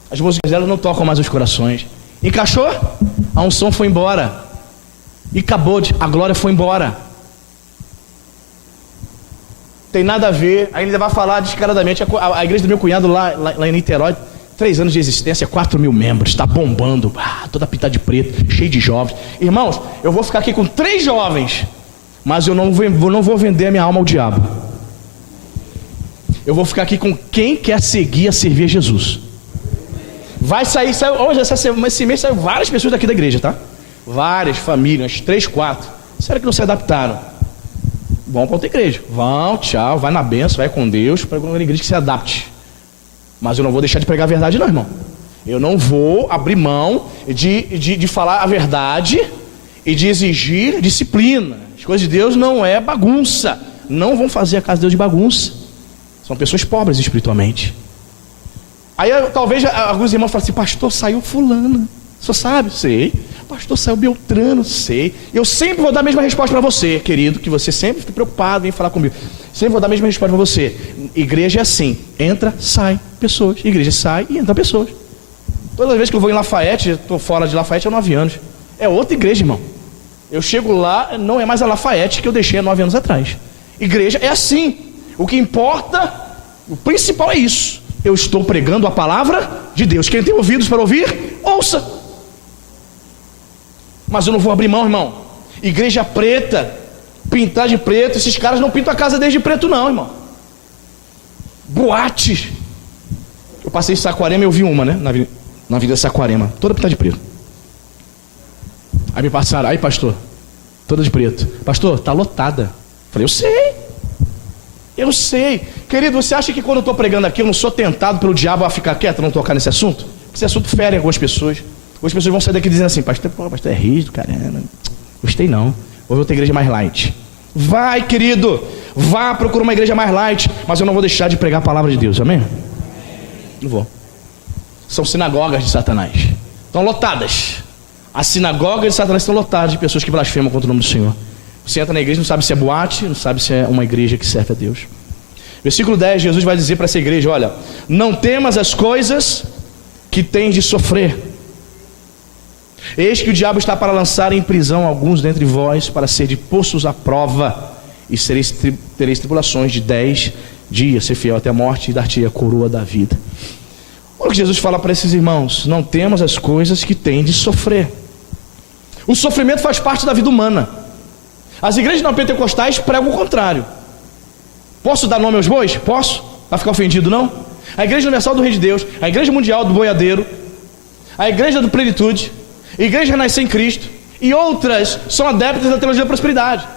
As músicas dela não tocam mais os corações. Encaixou? A unção foi embora e acabou, a glória foi embora. Tem nada a ver. Aí ele vai falar descaradamente. A igreja do meu cunhado lá em Niterói, 3 anos de existência, 4.000 membros, está bombando, toda pintada de preto, cheio de jovens. Irmãos, eu vou ficar aqui com 3 jovens, mas eu não vou vender a minha alma ao diabo. Eu vou ficar aqui com quem quer seguir a servir a Jesus. Vai sair hoje, esse mês saiu várias pessoas daqui da igreja, tá? Várias famílias, 3, 4. Será que não se adaptaram? Vão para outra igreja. Vão, tchau, vai na benção, vai com Deus, para uma igreja que se adapte. Mas eu não vou deixar de pregar a verdade não, irmão. Eu não vou abrir mão de falar a verdade e de exigir disciplina. As coisas de Deus não é bagunça. Não vão fazer a casa de Deus de bagunça. São pessoas pobres espiritualmente. Aí talvez alguns irmãos falem assim: pastor, saiu fulano. Você sabe? Sei. Pastor, saiu Beltrano. Sei. Eu sempre vou dar a mesma resposta para você, querido, que você sempre fica preocupado em falar comigo. Sempre vou dar a mesma resposta para você. Igreja é assim: entra, sai pessoas. Igreja sai e entra pessoas. Todas as vezes que eu vou em Lafayette, estou fora de Lafayette há 9 anos. É outra igreja, irmão. Eu chego lá, não é mais a Lafayette que eu deixei há 9 anos atrás. Igreja é assim. O que importa O principal é isso. Eu estou pregando a palavra de Deus. Quem tem ouvidos para ouvir, ouça. Mas eu não vou abrir mão, irmão. Igreja preta, pintar de preto. Esses caras não pintam a casa deles de preto não, irmão. Boate. Eu passei em Saquarema e eu vi uma, né? Na Avenida Saquarema, toda pintada de preto. Aí me passaram, aí pastor, toda de preto. Pastor, tá lotada. Falei, eu sei. Querido, você acha que quando eu estou pregando aqui eu não sou tentado pelo diabo a ficar quieto, não tocar nesse assunto? Esse assunto fere algumas pessoas. Algumas pessoas vão sair daqui dizendo assim, pastor é rígido, caramba. Gostei não, vou ver outra igreja mais light. Vai, querido, vá, procura uma igreja mais light, mas eu não vou deixar de pregar a palavra de Deus, amém? Não vou. São sinagogas de Satanás, estão lotadas. As sinagogas de Satanás estão lotadas de pessoas que blasfemam contra o nome do Senhor. Você entra na igreja, não sabe se é boate, não sabe se é uma igreja que serve a Deus. Versículo 10, Jesus vai dizer para essa igreja, olha, não temas as coisas que tens de sofrer. Eis que o diabo está para lançar em prisão alguns dentre vós, para serem postos à prova, e tereis tribulações de 10 dias, ser fiel até a morte, e dar-te a coroa da vida. Olha o que Jesus fala para esses irmãos, não temas as coisas que têm de sofrer. O sofrimento faz parte da vida humana. As igrejas não pentecostais pregam o contrário. Posso dar nome aos bois? Posso? Vai ficar ofendido não? A Igreja Universal do Rei de Deus, a Igreja Mundial do Boiadeiro, a Igreja do Plenitude, a Igreja Renascer em Cristo e outras são adeptas da teologia da prosperidade.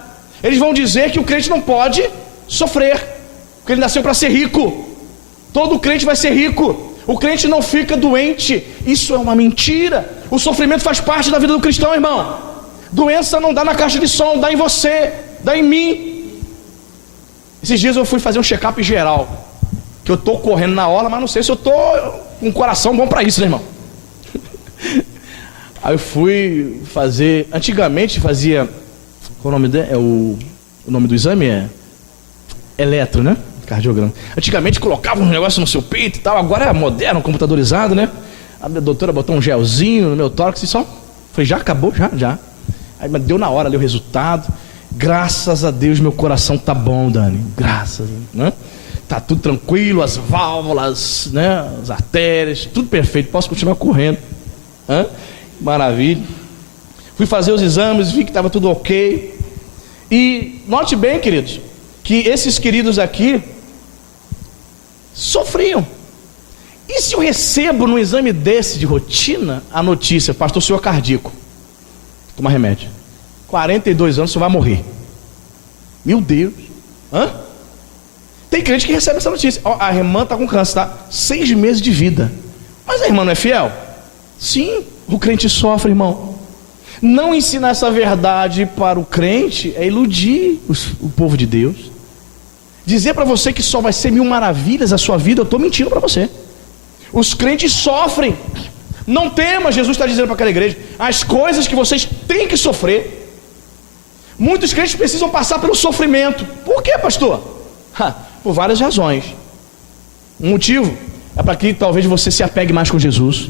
Eles vão dizer que o crente não pode sofrer, porque ele nasceu para ser rico. Todo crente vai ser rico. O crente não fica doente. Isso é uma mentira. O sofrimento faz parte da vida do cristão, irmão. Doença não dá na caixa de som, dá em você, dá em mim. Esses dias eu fui fazer um check-up geral, que eu estou correndo na orla, mas não sei se eu estou com um coração bom para isso, né, irmão? Aí eu fui fazer, antigamente fazia, qual o nome dele? O nome do exame é eletro, né? Cardiograma. Antigamente colocava um negócio no seu peito e tal, agora é moderno, computadorizado, né? A minha doutora botou um gelzinho no meu tórax e só, falei, já acabou? Já. Aí mas deu na hora ali o resultado. Graças a Deus meu coração tá bom, Dani. Graças, né? Tá tudo tranquilo, as válvulas, né? As artérias, tudo perfeito. Posso continuar correndo. Maravilha. Fui fazer os exames, vi que estava tudo ok. E note bem, queridos, que esses queridos aqui sofriam. E se eu recebo no exame desse de rotina a notícia, pastor, o senhor é cardíaco, toma remédio, 42 anos, o senhor vai morrer. Meu Deus. Tem crente que recebe essa notícia. A irmã está com câncer, tá? 6 meses de vida. Mas a irmã não é fiel? Sim, o crente sofre, irmão. Não ensinar essa verdade para o crente é iludir o povo de Deus. Dizer para você que só vai ser 1000 maravilhas a sua vida, eu estou mentindo para você. Os crentes sofrem. Não tema, Jesus está dizendo para aquela igreja, as coisas que vocês têm que sofrer. Muitos crentes precisam passar pelo sofrimento. Por quê, pastor? Por várias razões. Um motivo é para que talvez você se apegue mais com Jesus.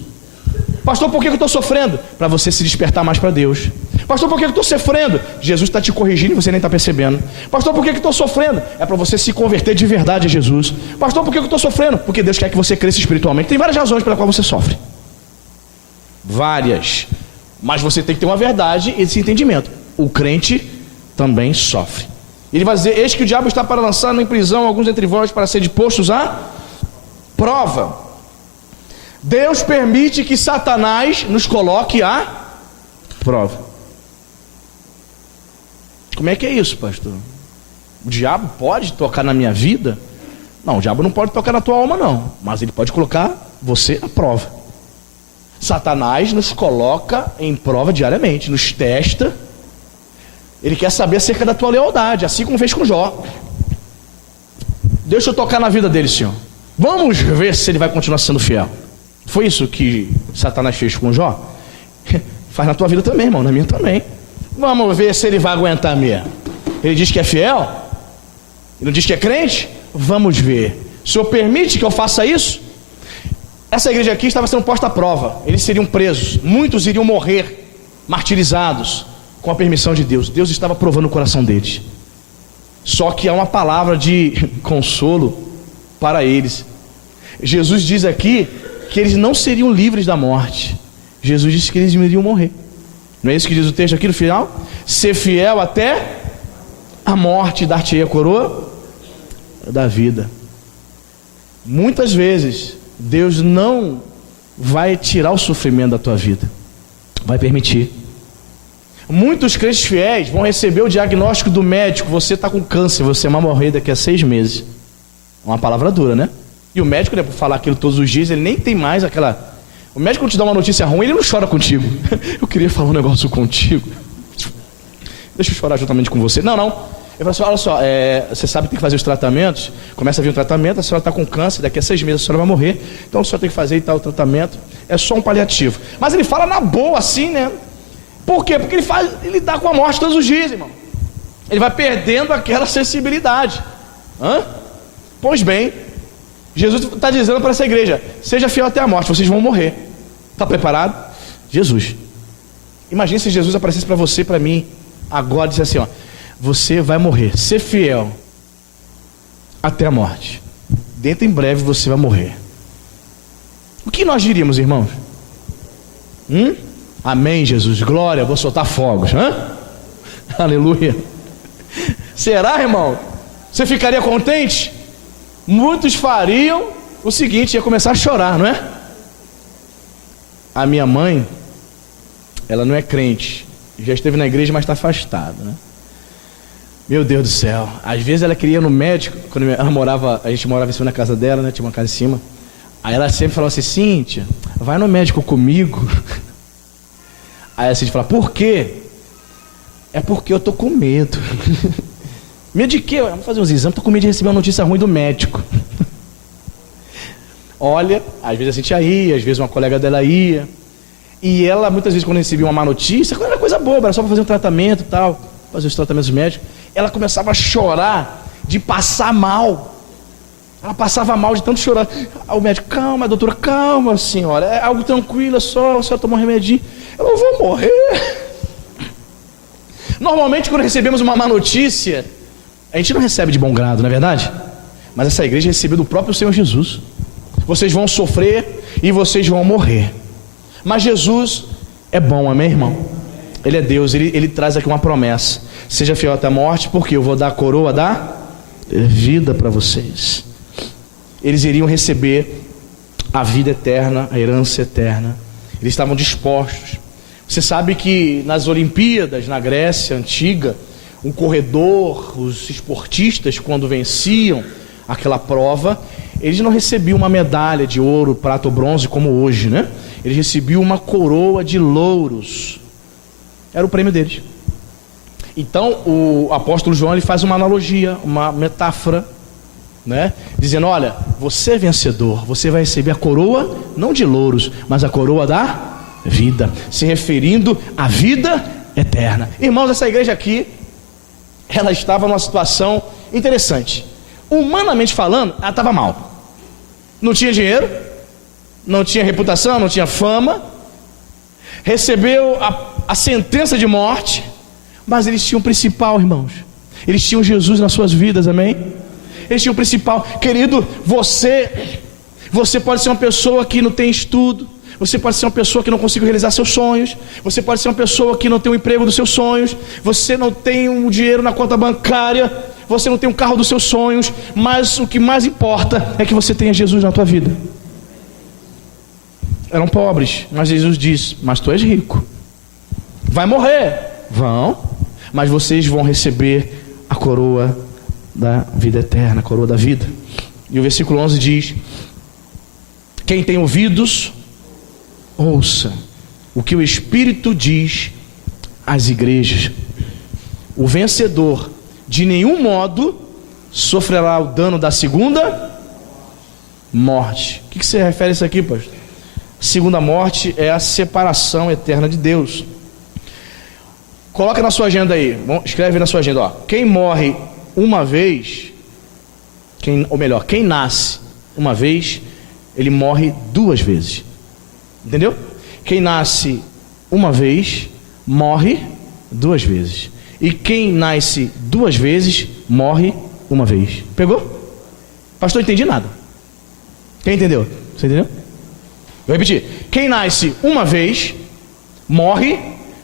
Pastor, por que eu estou sofrendo? Para você se despertar mais para Deus. Pastor, por que eu estou sofrendo? Jesus está te corrigindo e você nem está percebendo. Pastor, por que eu estou sofrendo? É para você se converter de verdade a Jesus. Pastor, por que eu estou sofrendo? Porque Deus quer que você cresça espiritualmente. Tem várias razões pelas quais você sofre. Várias. Mas você tem que ter uma verdade e esse entendimento. O crente também sofre. Ele vai dizer, eis que o diabo está para lançar em prisão alguns dentre vós para serem postos à prova. Deus permite que Satanás nos coloque à prova. Como é que é isso, pastor? O diabo pode tocar na minha vida? Não, o diabo não pode tocar na tua alma não, mas ele pode colocar você à prova. Satanás nos coloca em prova diariamente, nos testa. Ele quer saber acerca da tua lealdade, assim como fez com Jó. Deixa eu tocar na vida dele, Senhor. Vamos ver se ele vai continuar sendo fiel. Foi isso que Satanás fez com Jó? Faz na tua vida também, irmão, na minha também. Vamos ver se ele vai aguentar mesmo. Ele diz que é fiel? Ele não diz que é crente? Vamos ver. O Senhor permite que eu faça isso? Essa igreja aqui estava sendo posta à prova. Eles seriam presos, muitos iriam morrer, martirizados, com a permissão de Deus. Deus estava provando o coração deles. Só que há uma palavra de consolo para eles. Jesus diz aqui que eles não seriam livres da morte. Jesus disse que eles iriam morrer. Não é isso que diz o texto aqui no final? Ser fiel até a morte, dar-te-ei a coroa da vida. Muitas vezes Deus não vai tirar o sofrimento da tua vida, vai permitir. Muitos crentes fiéis vão receber o diagnóstico do médico: você está com câncer, você vai morrer daqui a 6 meses. Uma palavra dura, né? E o médico, né, por falar aquilo todos os dias, ele nem tem mais aquela... O médico, quando te dá uma notícia ruim, ele não chora contigo. Eu queria falar um negócio contigo, deixa eu chorar juntamente com você. Não. Ele fala assim: olha só, você sabe que tem que fazer os tratamentos. Começa a vir o tratamento, a senhora está com câncer, daqui a 6 meses a senhora vai morrer. Então a senhora tem que fazer e tal, o tratamento. É só um paliativo. Mas ele fala na boa assim, né? Por quê? Porque ele dá com a morte todos os dias, irmão. Ele vai perdendo aquela sensibilidade. Pois bem, Jesus está dizendo para essa igreja: seja fiel até a morte, vocês vão morrer. Está preparado? Jesus. Imagine se Jesus aparecesse para você, para mim, agora, e disse assim: você vai morrer, ser fiel até a morte. Dentro em breve você vai morrer. O que nós diríamos, irmãos? Amém, Jesus, glória, vou soltar fogos. Aleluia. Será, irmão? Você ficaria contente? Muitos fariam o seguinte: ia começar a chorar, não é? A minha mãe, ela não é crente, já esteve na igreja, mas está afastada, né? Meu Deus do céu, às vezes ela queria ir no médico. Quando ela morava, a gente morava em cima na casa dela, né? Tinha uma casa em cima. Aí ela sempre falava assim: Cíntia, vai no médico comigo. Aí a Cíntia fala: por quê? É porque eu tô com medo. Medo de quê? Vamos fazer uns exames, tô com medo de receber uma notícia ruim do médico. Olha, às vezes a Cíntia ia, às vezes uma colega dela ia. E ela, muitas vezes, quando recebia uma má notícia, era coisa boba, era só para fazer um tratamento e tal, fazer os tratamentos médicos, ela começava a chorar de passar mal. Ela passava mal de tanto chorar. Aí o médico: calma, doutora, calma, senhora, é algo tranquilo, só a senhora tomar um remedinho. Eu não vou morrer. Normalmente, quando recebemos uma má notícia, a gente não recebe de bom grado, não é verdade? Mas essa igreja recebeu do próprio Senhor Jesus: vocês vão sofrer e vocês vão morrer. Mas Jesus é bom, amém, irmão? Ele é Deus, ele traz aqui uma promessa: seja fiel até a morte, porque eu vou dar a coroa da vida para vocês. Eles iriam receber a vida eterna, a herança eterna. Eles estavam dispostos. Você sabe que nas Olimpíadas, na Grécia antiga, um corredor, os esportistas, quando venciam aquela prova, eles não recebiam uma medalha de ouro, prata ou bronze como hoje, né? Eles recebiam uma coroa de louros. Era o prêmio deles. Então o apóstolo João, ele faz uma analogia, uma metáfora, né? Dizendo: olha, você é vencedor, você vai receber a coroa não de louros, mas a coroa da vida, se referindo à vida eterna. Irmãos, essa igreja aqui, ela estava numa situação interessante. Humanamente falando, ela estava mal. Não tinha dinheiro, não tinha reputação, não tinha fama, recebeu a sentença de morte, mas eles tinham o principal, irmãos. Eles tinham Jesus nas suas vidas, amém? Eles tinham o principal. Querido, você pode ser uma pessoa que não tem estudo, você pode ser uma pessoa que não conseguiu realizar seus sonhos, você pode ser uma pessoa que não tem o emprego dos seus sonhos, você não tem um dinheiro na conta bancária, você não tem um carro dos seus sonhos, mas o que mais importa é que você tenha Jesus na tua vida. Eram pobres, mas Jesus diz: mas tu és rico. Vai morrer? Vão, mas vocês vão receber a coroa da vida eterna, a coroa da vida. E o versículo 11 diz: quem tem ouvidos, ouça o que o Espírito diz às igrejas. O vencedor de nenhum modo sofrerá o dano da segunda morte. O que se refere a isso aqui, pastor? Segunda morte é a separação eterna de Deus. Coloca na sua agenda aí, escreve na sua agenda, ó. Quem morre uma vez, quem nasce uma vez, ele morre 2 vezes. Entendeu? Quem nasce uma vez, morre 2 vezes. E quem nasce 2 vezes, morre 1 vez. Pegou? Pastor, entendi nada. Quem entendeu? Você entendeu? Vou repetir. Quem nasce uma vez, morre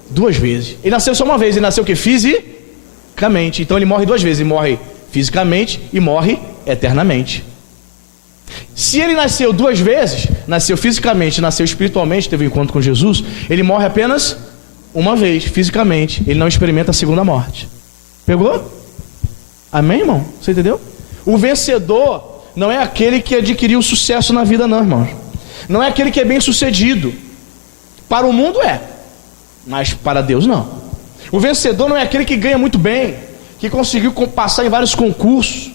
duas vezes. Ele nasceu só uma vez, ele nasceu o quê? Fisicamente. Então ele morre duas vezes, ele morre fisicamente e morre eternamente. Se ele nasceu duas vezes, nasceu fisicamente, nasceu espiritualmente, teve um encontro com Jesus, ele morre apenas uma vez, fisicamente. Ele não experimenta a segunda morte. Pegou? Amém, irmão? Você entendeu? O vencedor não é aquele que adquiriu sucesso na vida, não, irmão. Não é aquele que é bem sucedido. Para o mundo é, mas para Deus não. O vencedor não é aquele que ganha muito bem, que conseguiu passar em vários concursos.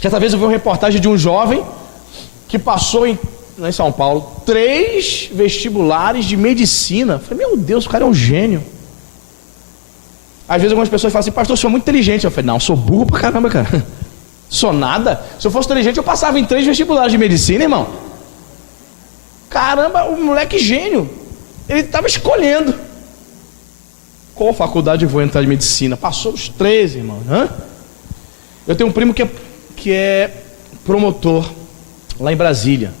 Certa vez eu vi uma reportagem de um jovem que passou em São Paulo 3 vestibulares de medicina. Eu falei, meu Deus, o cara é um gênio. Às vezes algumas pessoas falam assim, pastor, eu sou muito inteligente. Eu falei, não, eu sou burro pra caramba, cara. Sou nada. Se eu fosse inteligente, eu passava em 3 vestibulares de medicina, irmão. Caramba, o moleque gênio. Ele estava escolhendo qual faculdade eu vou entrar de medicina. Passou os 13, irmão. Eu tenho um primo que é promotor lá em Brasília.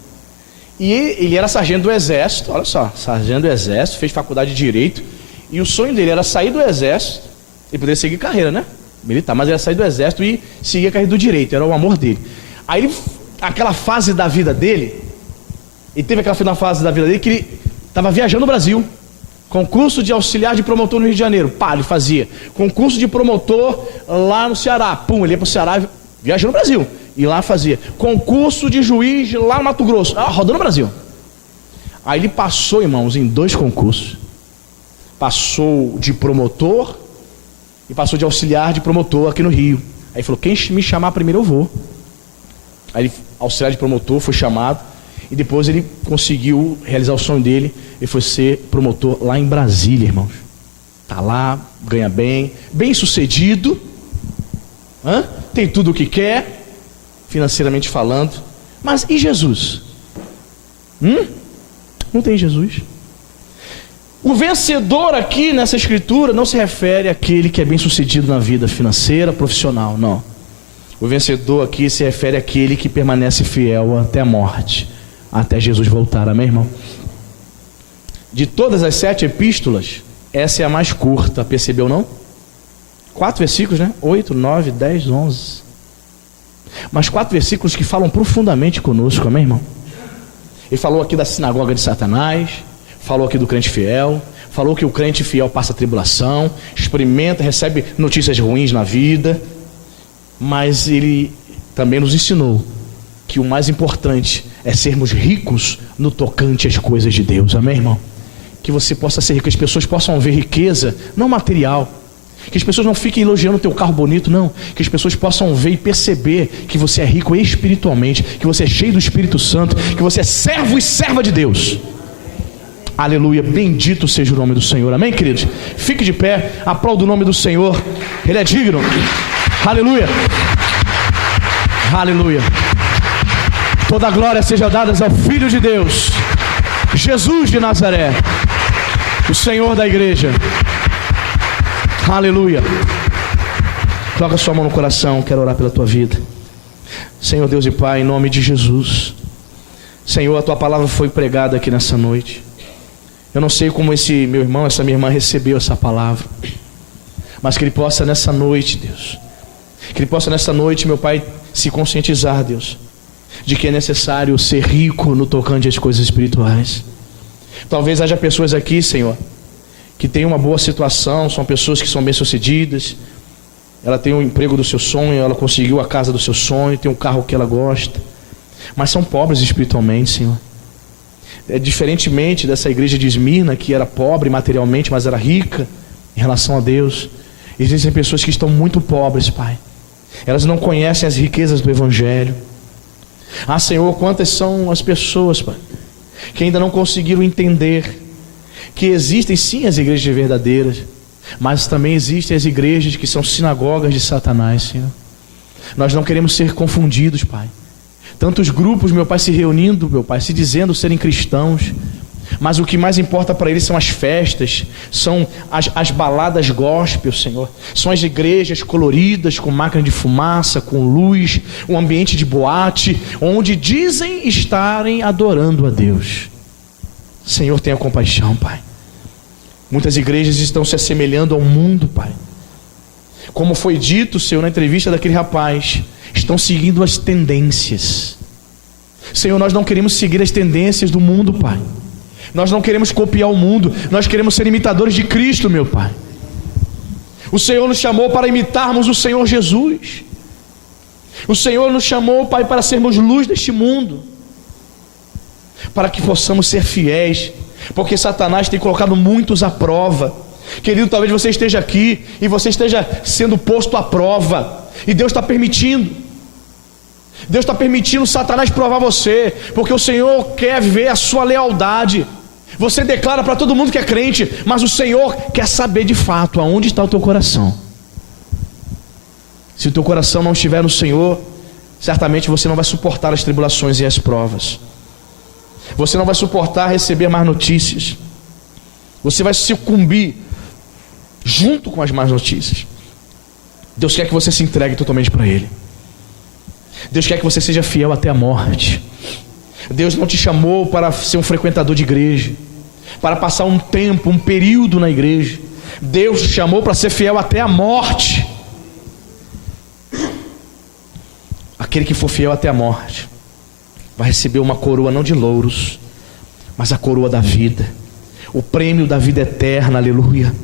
E ele era sargento do exército. Olha só, sargento do exército, fez faculdade de direito. E o sonho dele era sair do exército e poder seguir carreira, né? Militar, mas ele ia sair do exército e seguir a carreira do direito. Era o amor dele. Aí aquela fase da vida dele, ele teve aquela fase da vida dele que ele estava viajando no Brasil. Concurso de auxiliar de promotor no Rio de Janeiro. Pá, ele fazia. Concurso de promotor lá no Ceará. Pum, ele ia para o Ceará, viajando no Brasil. E lá fazia. Concurso de juiz lá no Mato Grosso. Rodando no Brasil. Aí ele passou, irmãos, em 2 concursos. Passou de promotor e passou de auxiliar de promotor aqui no Rio. Aí falou, quem me chamar primeiro eu vou. Aí ele, auxiliar de promotor, foi chamado. E depois ele conseguiu realizar o sonho dele. Ele foi ser promotor lá em Brasília, irmãos. Tá lá, ganha bem, bem sucedido. Tem tudo o que quer, financeiramente falando. Mas e Jesus? Não tem Jesus. O vencedor aqui nessa escritura não se refere àquele que é bem sucedido na vida financeira, profissional, não. O vencedor aqui se refere àquele que permanece fiel até a morte, até Jesus voltar, amém, irmão? De todas as 7 epístolas, essa é a mais curta, percebeu não? 4 versículos, né? 8, 9, 10, 11. Mas 4 versículos que falam profundamente conosco, amém, irmão? Ele falou aqui da sinagoga de Satanás, falou aqui do crente fiel, falou que o crente fiel passa tribulação, experimenta, recebe notícias ruins na vida, mas ele também nos ensinou que o mais importante é sermos ricos no tocante às coisas de Deus, amém, irmão? Que você possa ser rico, que as pessoas possam ver riqueza, não material, que as pessoas não fiquem elogiando o teu carro bonito, não, que as pessoas possam ver e perceber que você é rico espiritualmente, que você é cheio do Espírito Santo, que você é servo e serva de Deus. Aleluia, bendito seja o nome do Senhor, amém, queridos? Fique de pé, aplauda o nome do Senhor, Ele é digno. Aleluia, aleluia. Toda glória seja dada ao Filho de Deus, Jesus de Nazaré, o Senhor da igreja. Aleluia. Coloca sua mão no coração, quero orar pela tua vida. Senhor Deus e Pai, em nome de Jesus, Senhor, a tua palavra foi pregada aqui nessa noite. Eu não sei como esse meu irmão, essa minha irmã recebeu essa palavra, mas que ele possa nessa noite, Deus, que ele possa nessa noite, meu Pai, se conscientizar, Deus, de que é necessário ser rico no tocante às coisas espirituais. Talvez haja pessoas aqui, Senhor, que têm uma boa situação, são pessoas que são bem-sucedidas, ela tem o emprego do seu sonho, ela conseguiu a casa do seu sonho, tem um carro que ela gosta, mas são pobres espiritualmente, Senhor. Diferentemente dessa igreja de Esmirna, que era pobre materialmente, mas era rica em relação a Deus, existem pessoas que estão muito pobres, Pai. Elas não conhecem as riquezas do Evangelho. Senhor, quantas são as pessoas, Pai, que ainda não conseguiram entender que existem sim as igrejas verdadeiras, mas também existem as igrejas que são sinagogas de Satanás, Senhor. Nós não queremos ser confundidos, Pai. Tantos grupos, meu Pai, se reunindo, meu Pai, se dizendo serem cristãos, Mas o que mais importa para eles são as festas, são as baladas gospel, Senhor. São as igrejas coloridas, com máquina de fumaça, com luz, um ambiente de boate, onde dizem estarem adorando a Deus. Senhor, tenha compaixão, Pai. Muitas igrejas estão se assemelhando ao mundo, Pai. Como foi dito, Senhor, na entrevista daquele rapaz, estão seguindo as tendências. Senhor, nós não queremos seguir as tendências do mundo, Pai. Nós não queremos copiar o mundo, nós queremos ser imitadores de Cristo, meu Pai. O Senhor nos chamou para imitarmos o Senhor Jesus. O Senhor nos chamou, Pai, para sermos luz deste mundo, para que possamos ser fiéis, porque Satanás tem colocado muitos à prova. Querido, talvez você esteja aqui e você esteja sendo posto à prova, e Deus está permitindo. Deus está permitindo Satanás provar você, porque o Senhor quer ver a sua lealdade. Você declara para todo mundo que é crente, mas o Senhor quer saber de fato aonde está o teu coração. Se o teu coração não estiver no Senhor, certamente você não vai suportar as tribulações e as provas. Você não vai suportar receber más notícias. Você vai sucumbir junto com as más notícias. Deus quer que você se entregue totalmente para Ele. Deus quer que você seja fiel até a morte. Deus não te chamou para ser um frequentador de igreja, para passar um tempo, um período na igreja. Deus te chamou para ser fiel até a morte. Aquele que for fiel até a morte vai receber uma coroa não de louros, mas a coroa da vida, o prêmio da vida eterna. Aleluia.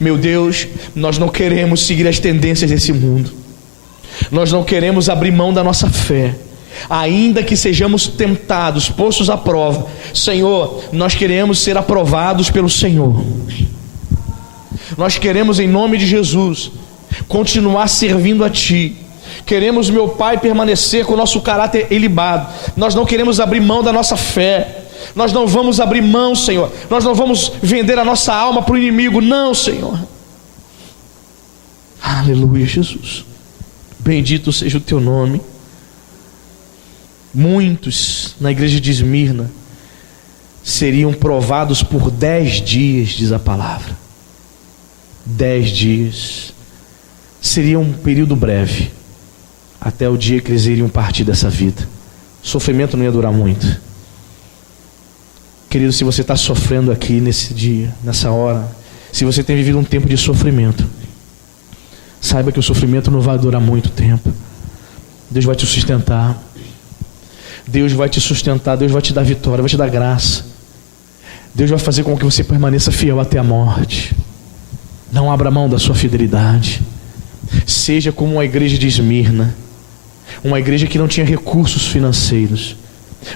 Meu Deus, nós não queremos seguir as tendências desse mundo. Nós não queremos abrir mão da nossa fé, ainda que sejamos tentados, postos à prova. Senhor, nós queremos ser aprovados pelo Senhor. Nós queremos, em nome de Jesus, continuar servindo a Ti. Queremos, meu Pai, permanecer com o nosso caráter ilibado. Nós não queremos abrir mão da nossa fé. Nós não vamos abrir mão, Senhor. Nós não vamos vender a nossa alma para o inimigo. Não, Senhor. Aleluia, Jesus. Bendito seja o Teu nome. Muitos na igreja de Esmirna seriam provados por 10 dias, diz a palavra. 10 dias. Seria um período breve, até o dia que eles iriam partir dessa vida. O sofrimento não ia durar muito. Querido, se você está sofrendo aqui nesse dia, nessa hora, se você tem vivido um tempo de sofrimento, saiba que o sofrimento não vai durar muito tempo. Deus vai te sustentar. Deus vai te sustentar. Deus vai te dar vitória, vai te dar graça. Deus vai fazer com que você permaneça fiel até a morte. Não abra mão da sua fidelidade. Seja como uma igreja de Esmirna, uma igreja que não tinha recursos financeiros,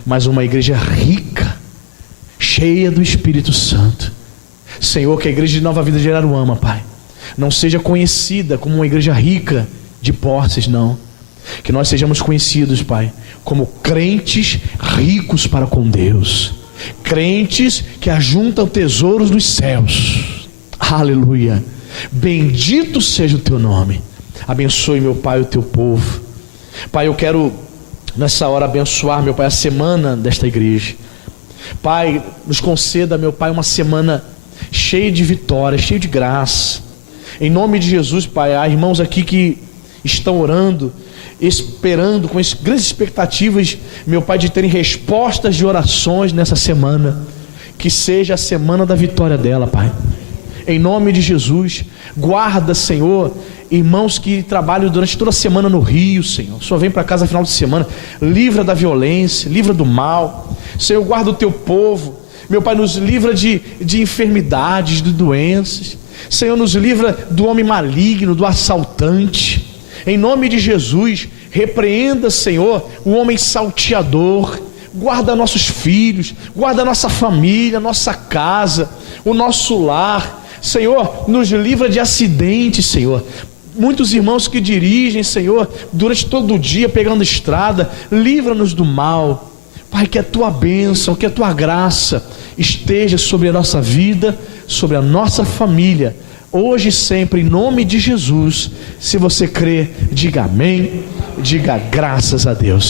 mas uma igreja rica, cheia do Espírito Santo. Senhor, que a igreja de Nova Vida de Araruama, Pai, não seja conhecida como uma igreja rica de posses, não. Que nós sejamos conhecidos, Pai, como crentes ricos para com Deus, crentes que ajuntam tesouros dos céus. Aleluia. Bendito seja o Teu nome. Abençoe, meu Pai, o Teu povo. Pai, eu quero nessa hora abençoar, meu Pai, a semana desta igreja. Pai, nos conceda, meu Pai, uma semana cheia de vitória, cheia de graça. Em nome de Jesus, Pai, há irmãos aqui que estão orando, esperando, com grandes expectativas, meu Pai, de terem respostas de orações nessa semana. Que seja a semana da vitória dela, Pai. Em nome de Jesus, guarda, Senhor, irmãos que trabalham durante toda a semana no Rio, Senhor. Só vem para casa no final de semana. Livra da violência, livra do mal. Senhor, guarda o Teu povo. Meu Pai, nos livra de enfermidades, de doenças. Senhor, nos livra do homem maligno, do assaltante. Em nome de Jesus, repreenda, Senhor, o homem salteador. Guarda nossos filhos, guarda nossa família, nossa casa, o nosso lar. Senhor, nos livra de acidentes, Senhor. Muitos irmãos que dirigem, Senhor, durante todo o dia pegando estrada, livra-nos do mal. Pai, que a Tua bênção, que a Tua graça esteja sobre a nossa vida, sobre a nossa família, hoje e sempre, em nome de Jesus. Se você crê, diga amém, diga graças a Deus.